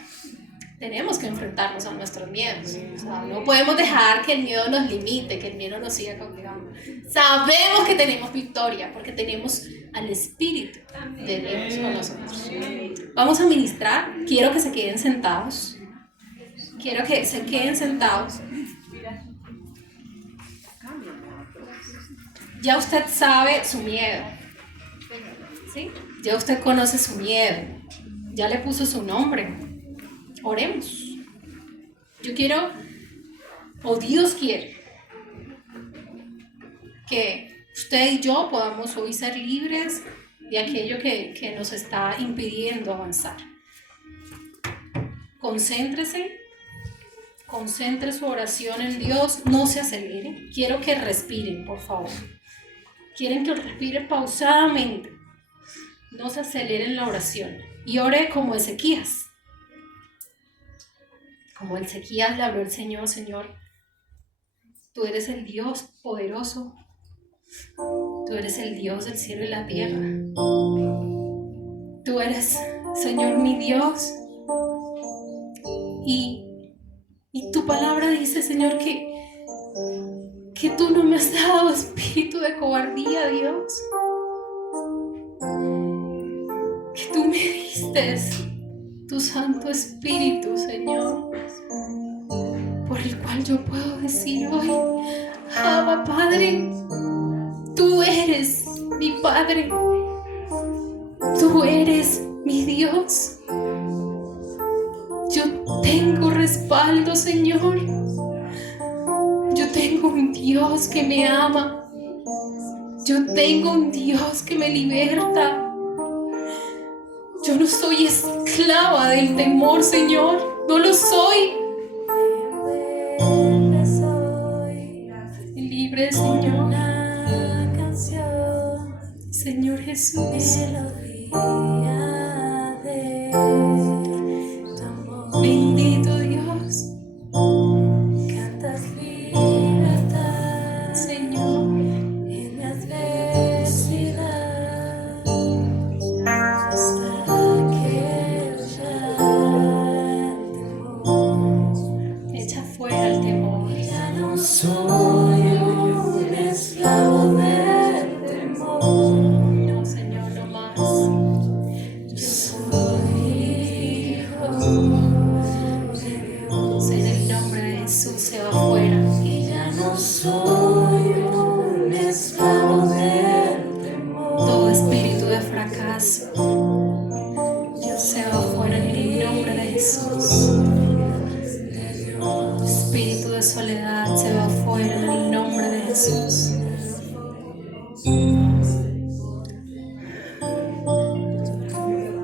tenemos que enfrentarnos a nuestros miedos. O sea, no podemos dejar que el miedo nos limite, que el miedo nos siga cautivando. Sabemos que tenemos victoria porque tenemos al Espíritu de Dios con nosotros. Vamos a ministrar. Quiero que se queden sentados. Ya usted sabe su miedo. ¿Sí? Ya usted conoce su miedo. Ya le puso su nombre. Oremos. Yo quiero, o Dios quiere, que usted y yo podamos hoy ser libres de aquello que nos está impidiendo avanzar. Concentre su oración en Dios, no se acelere. Quiero que respiren, por favor. Quieren que respiren pausadamente. No se aceleren la oración. Y ore como Ezequías. Como Ezequías le habló el Señor, Señor, tú eres el Dios poderoso. Tú eres el Dios del cielo y la tierra. Tú eres, Señor, mi Dios. Y tu palabra dice, Señor, que tú no me has dado espíritu de cobardía, Dios. Que tú me diste tu Santo Espíritu, Señor, por el cual yo puedo decir hoy, Abba, Padre, tú eres mi Padre, tú eres mi Dios. Yo tengo respaldo, Señor. Yo tengo un Dios que me ama. Yo tengo un Dios que me liberta. Yo no soy esclava del temor, Señor. No lo soy. Libre, Señor. Señor Jesús. Jesús. Espíritu de soledad se va fuera en el nombre de Jesús.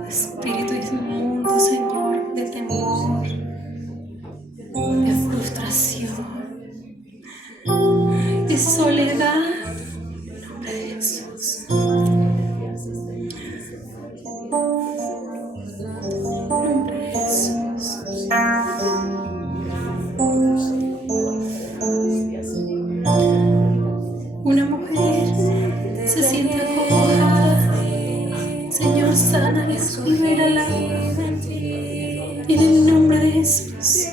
Espíritu inmundo, Señor, de temor, de frustración, de soledad, en el nombre de Jesús. En el nombre de Jesús. Una mujer se siente acongojada. Señor, sánala, libérala. En el nombre de Jesús.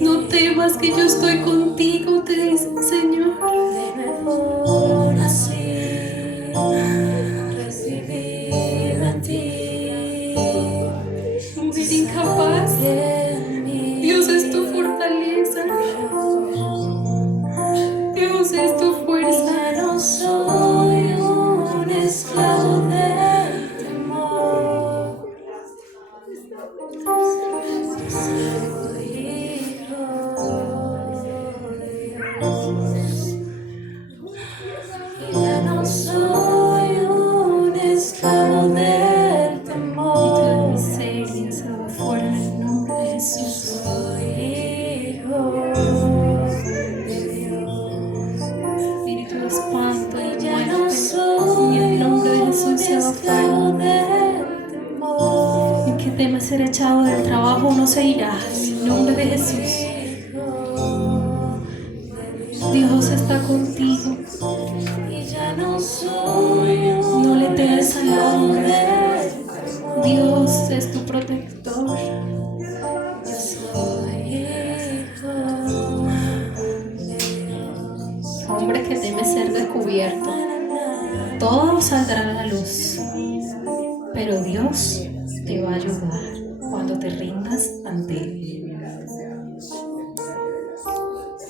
No temas que yo estoy contigo, te dice el Señor. Mujer incapaz, Dios es tu fortaleza. Dios es tu fuerza. No soy un esclavo del temor. Soy hijo de Dios. Ya no soy un esclavo del temor. Y toda miseria se va fuera en el nombre de Jesús. Soy hijo de Dios. Espíritu de espanto y Ya muerte, no soy en el nombre de Jesús se va esclavo fuera. del temor. El que teme ser echado del trabajo no se irá, en el nombre de Jesús. Dios está contigo. Y ya no soy No le temas al hombre. del temor. Dios es tu protector. Yo soy hijo de Dios. Hombre que teme ser descubierto, todo saldrá a la luz. Pero Dios te va a ayudar cuando te rindas ante Él.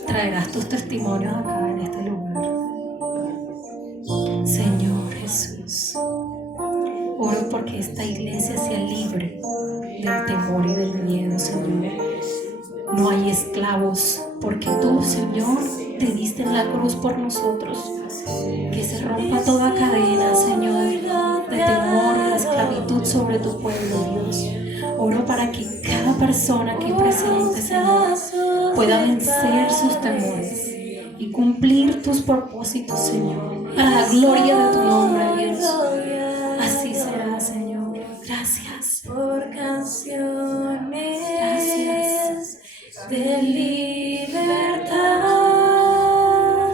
Traerás tus testimonios acá en este lugar. Señor Jesús, oro porque esta iglesia sea libre del temor y del miedo, Señor. No hay esclavos, porque tú, Señor, te diste en la cruz por nosotros. Que se rompa toda cadena, Señor, de temor y de esclavitud sobre tu pueblo, Dios. Oro para que cada persona aquí presente, Señor, pueda vencer sus temores y cumplir tus propósitos, Señor, para la gloria de tu nombre, Dios. Así será, Señor. Gracias. Por canciones Gracias. de libertad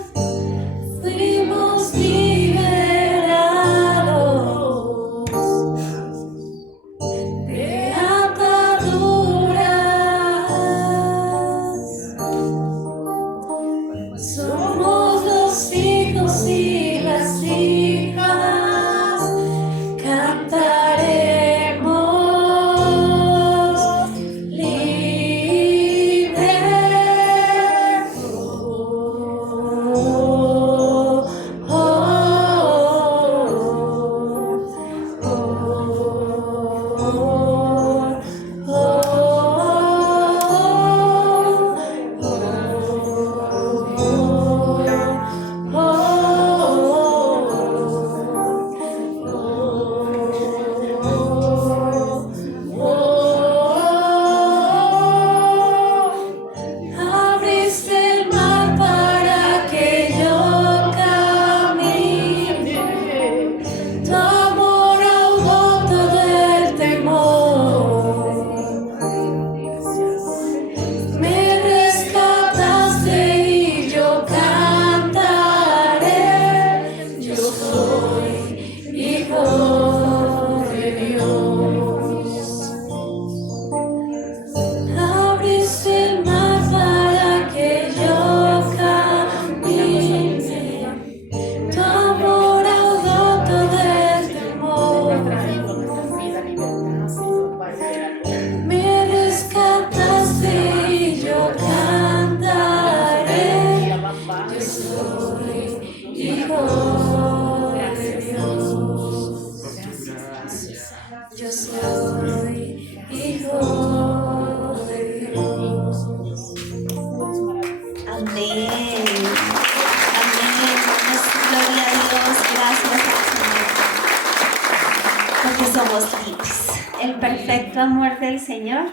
fuimos liberados de ataduras. Somos los hijos y las hijas, cantaremos libres. Oh, oh, oh, abriste el mar para que yo camine. Tu amor ahogó todo el temor. Me rescataste y yo cantaré. Yo soy hijo de Dios. Abriste el mar para que yo camine. Tu amor ahogó todo el temor. Me rescataste y yo cantaré. Yo soy hijo de Dios. Yo soy hijo de Dios. Amén. Amén. Damos gloria a Dios. Gracias al Señor. Porque somos libres. El perfecto amor del Señor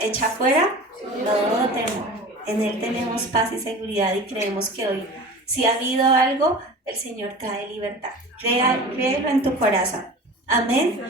echa fuera todo temor. En Él tenemos paz y seguridad y creemos que hoy, si ha habido algo, el Señor trae libertad. Créelo en tu corazón. Amén.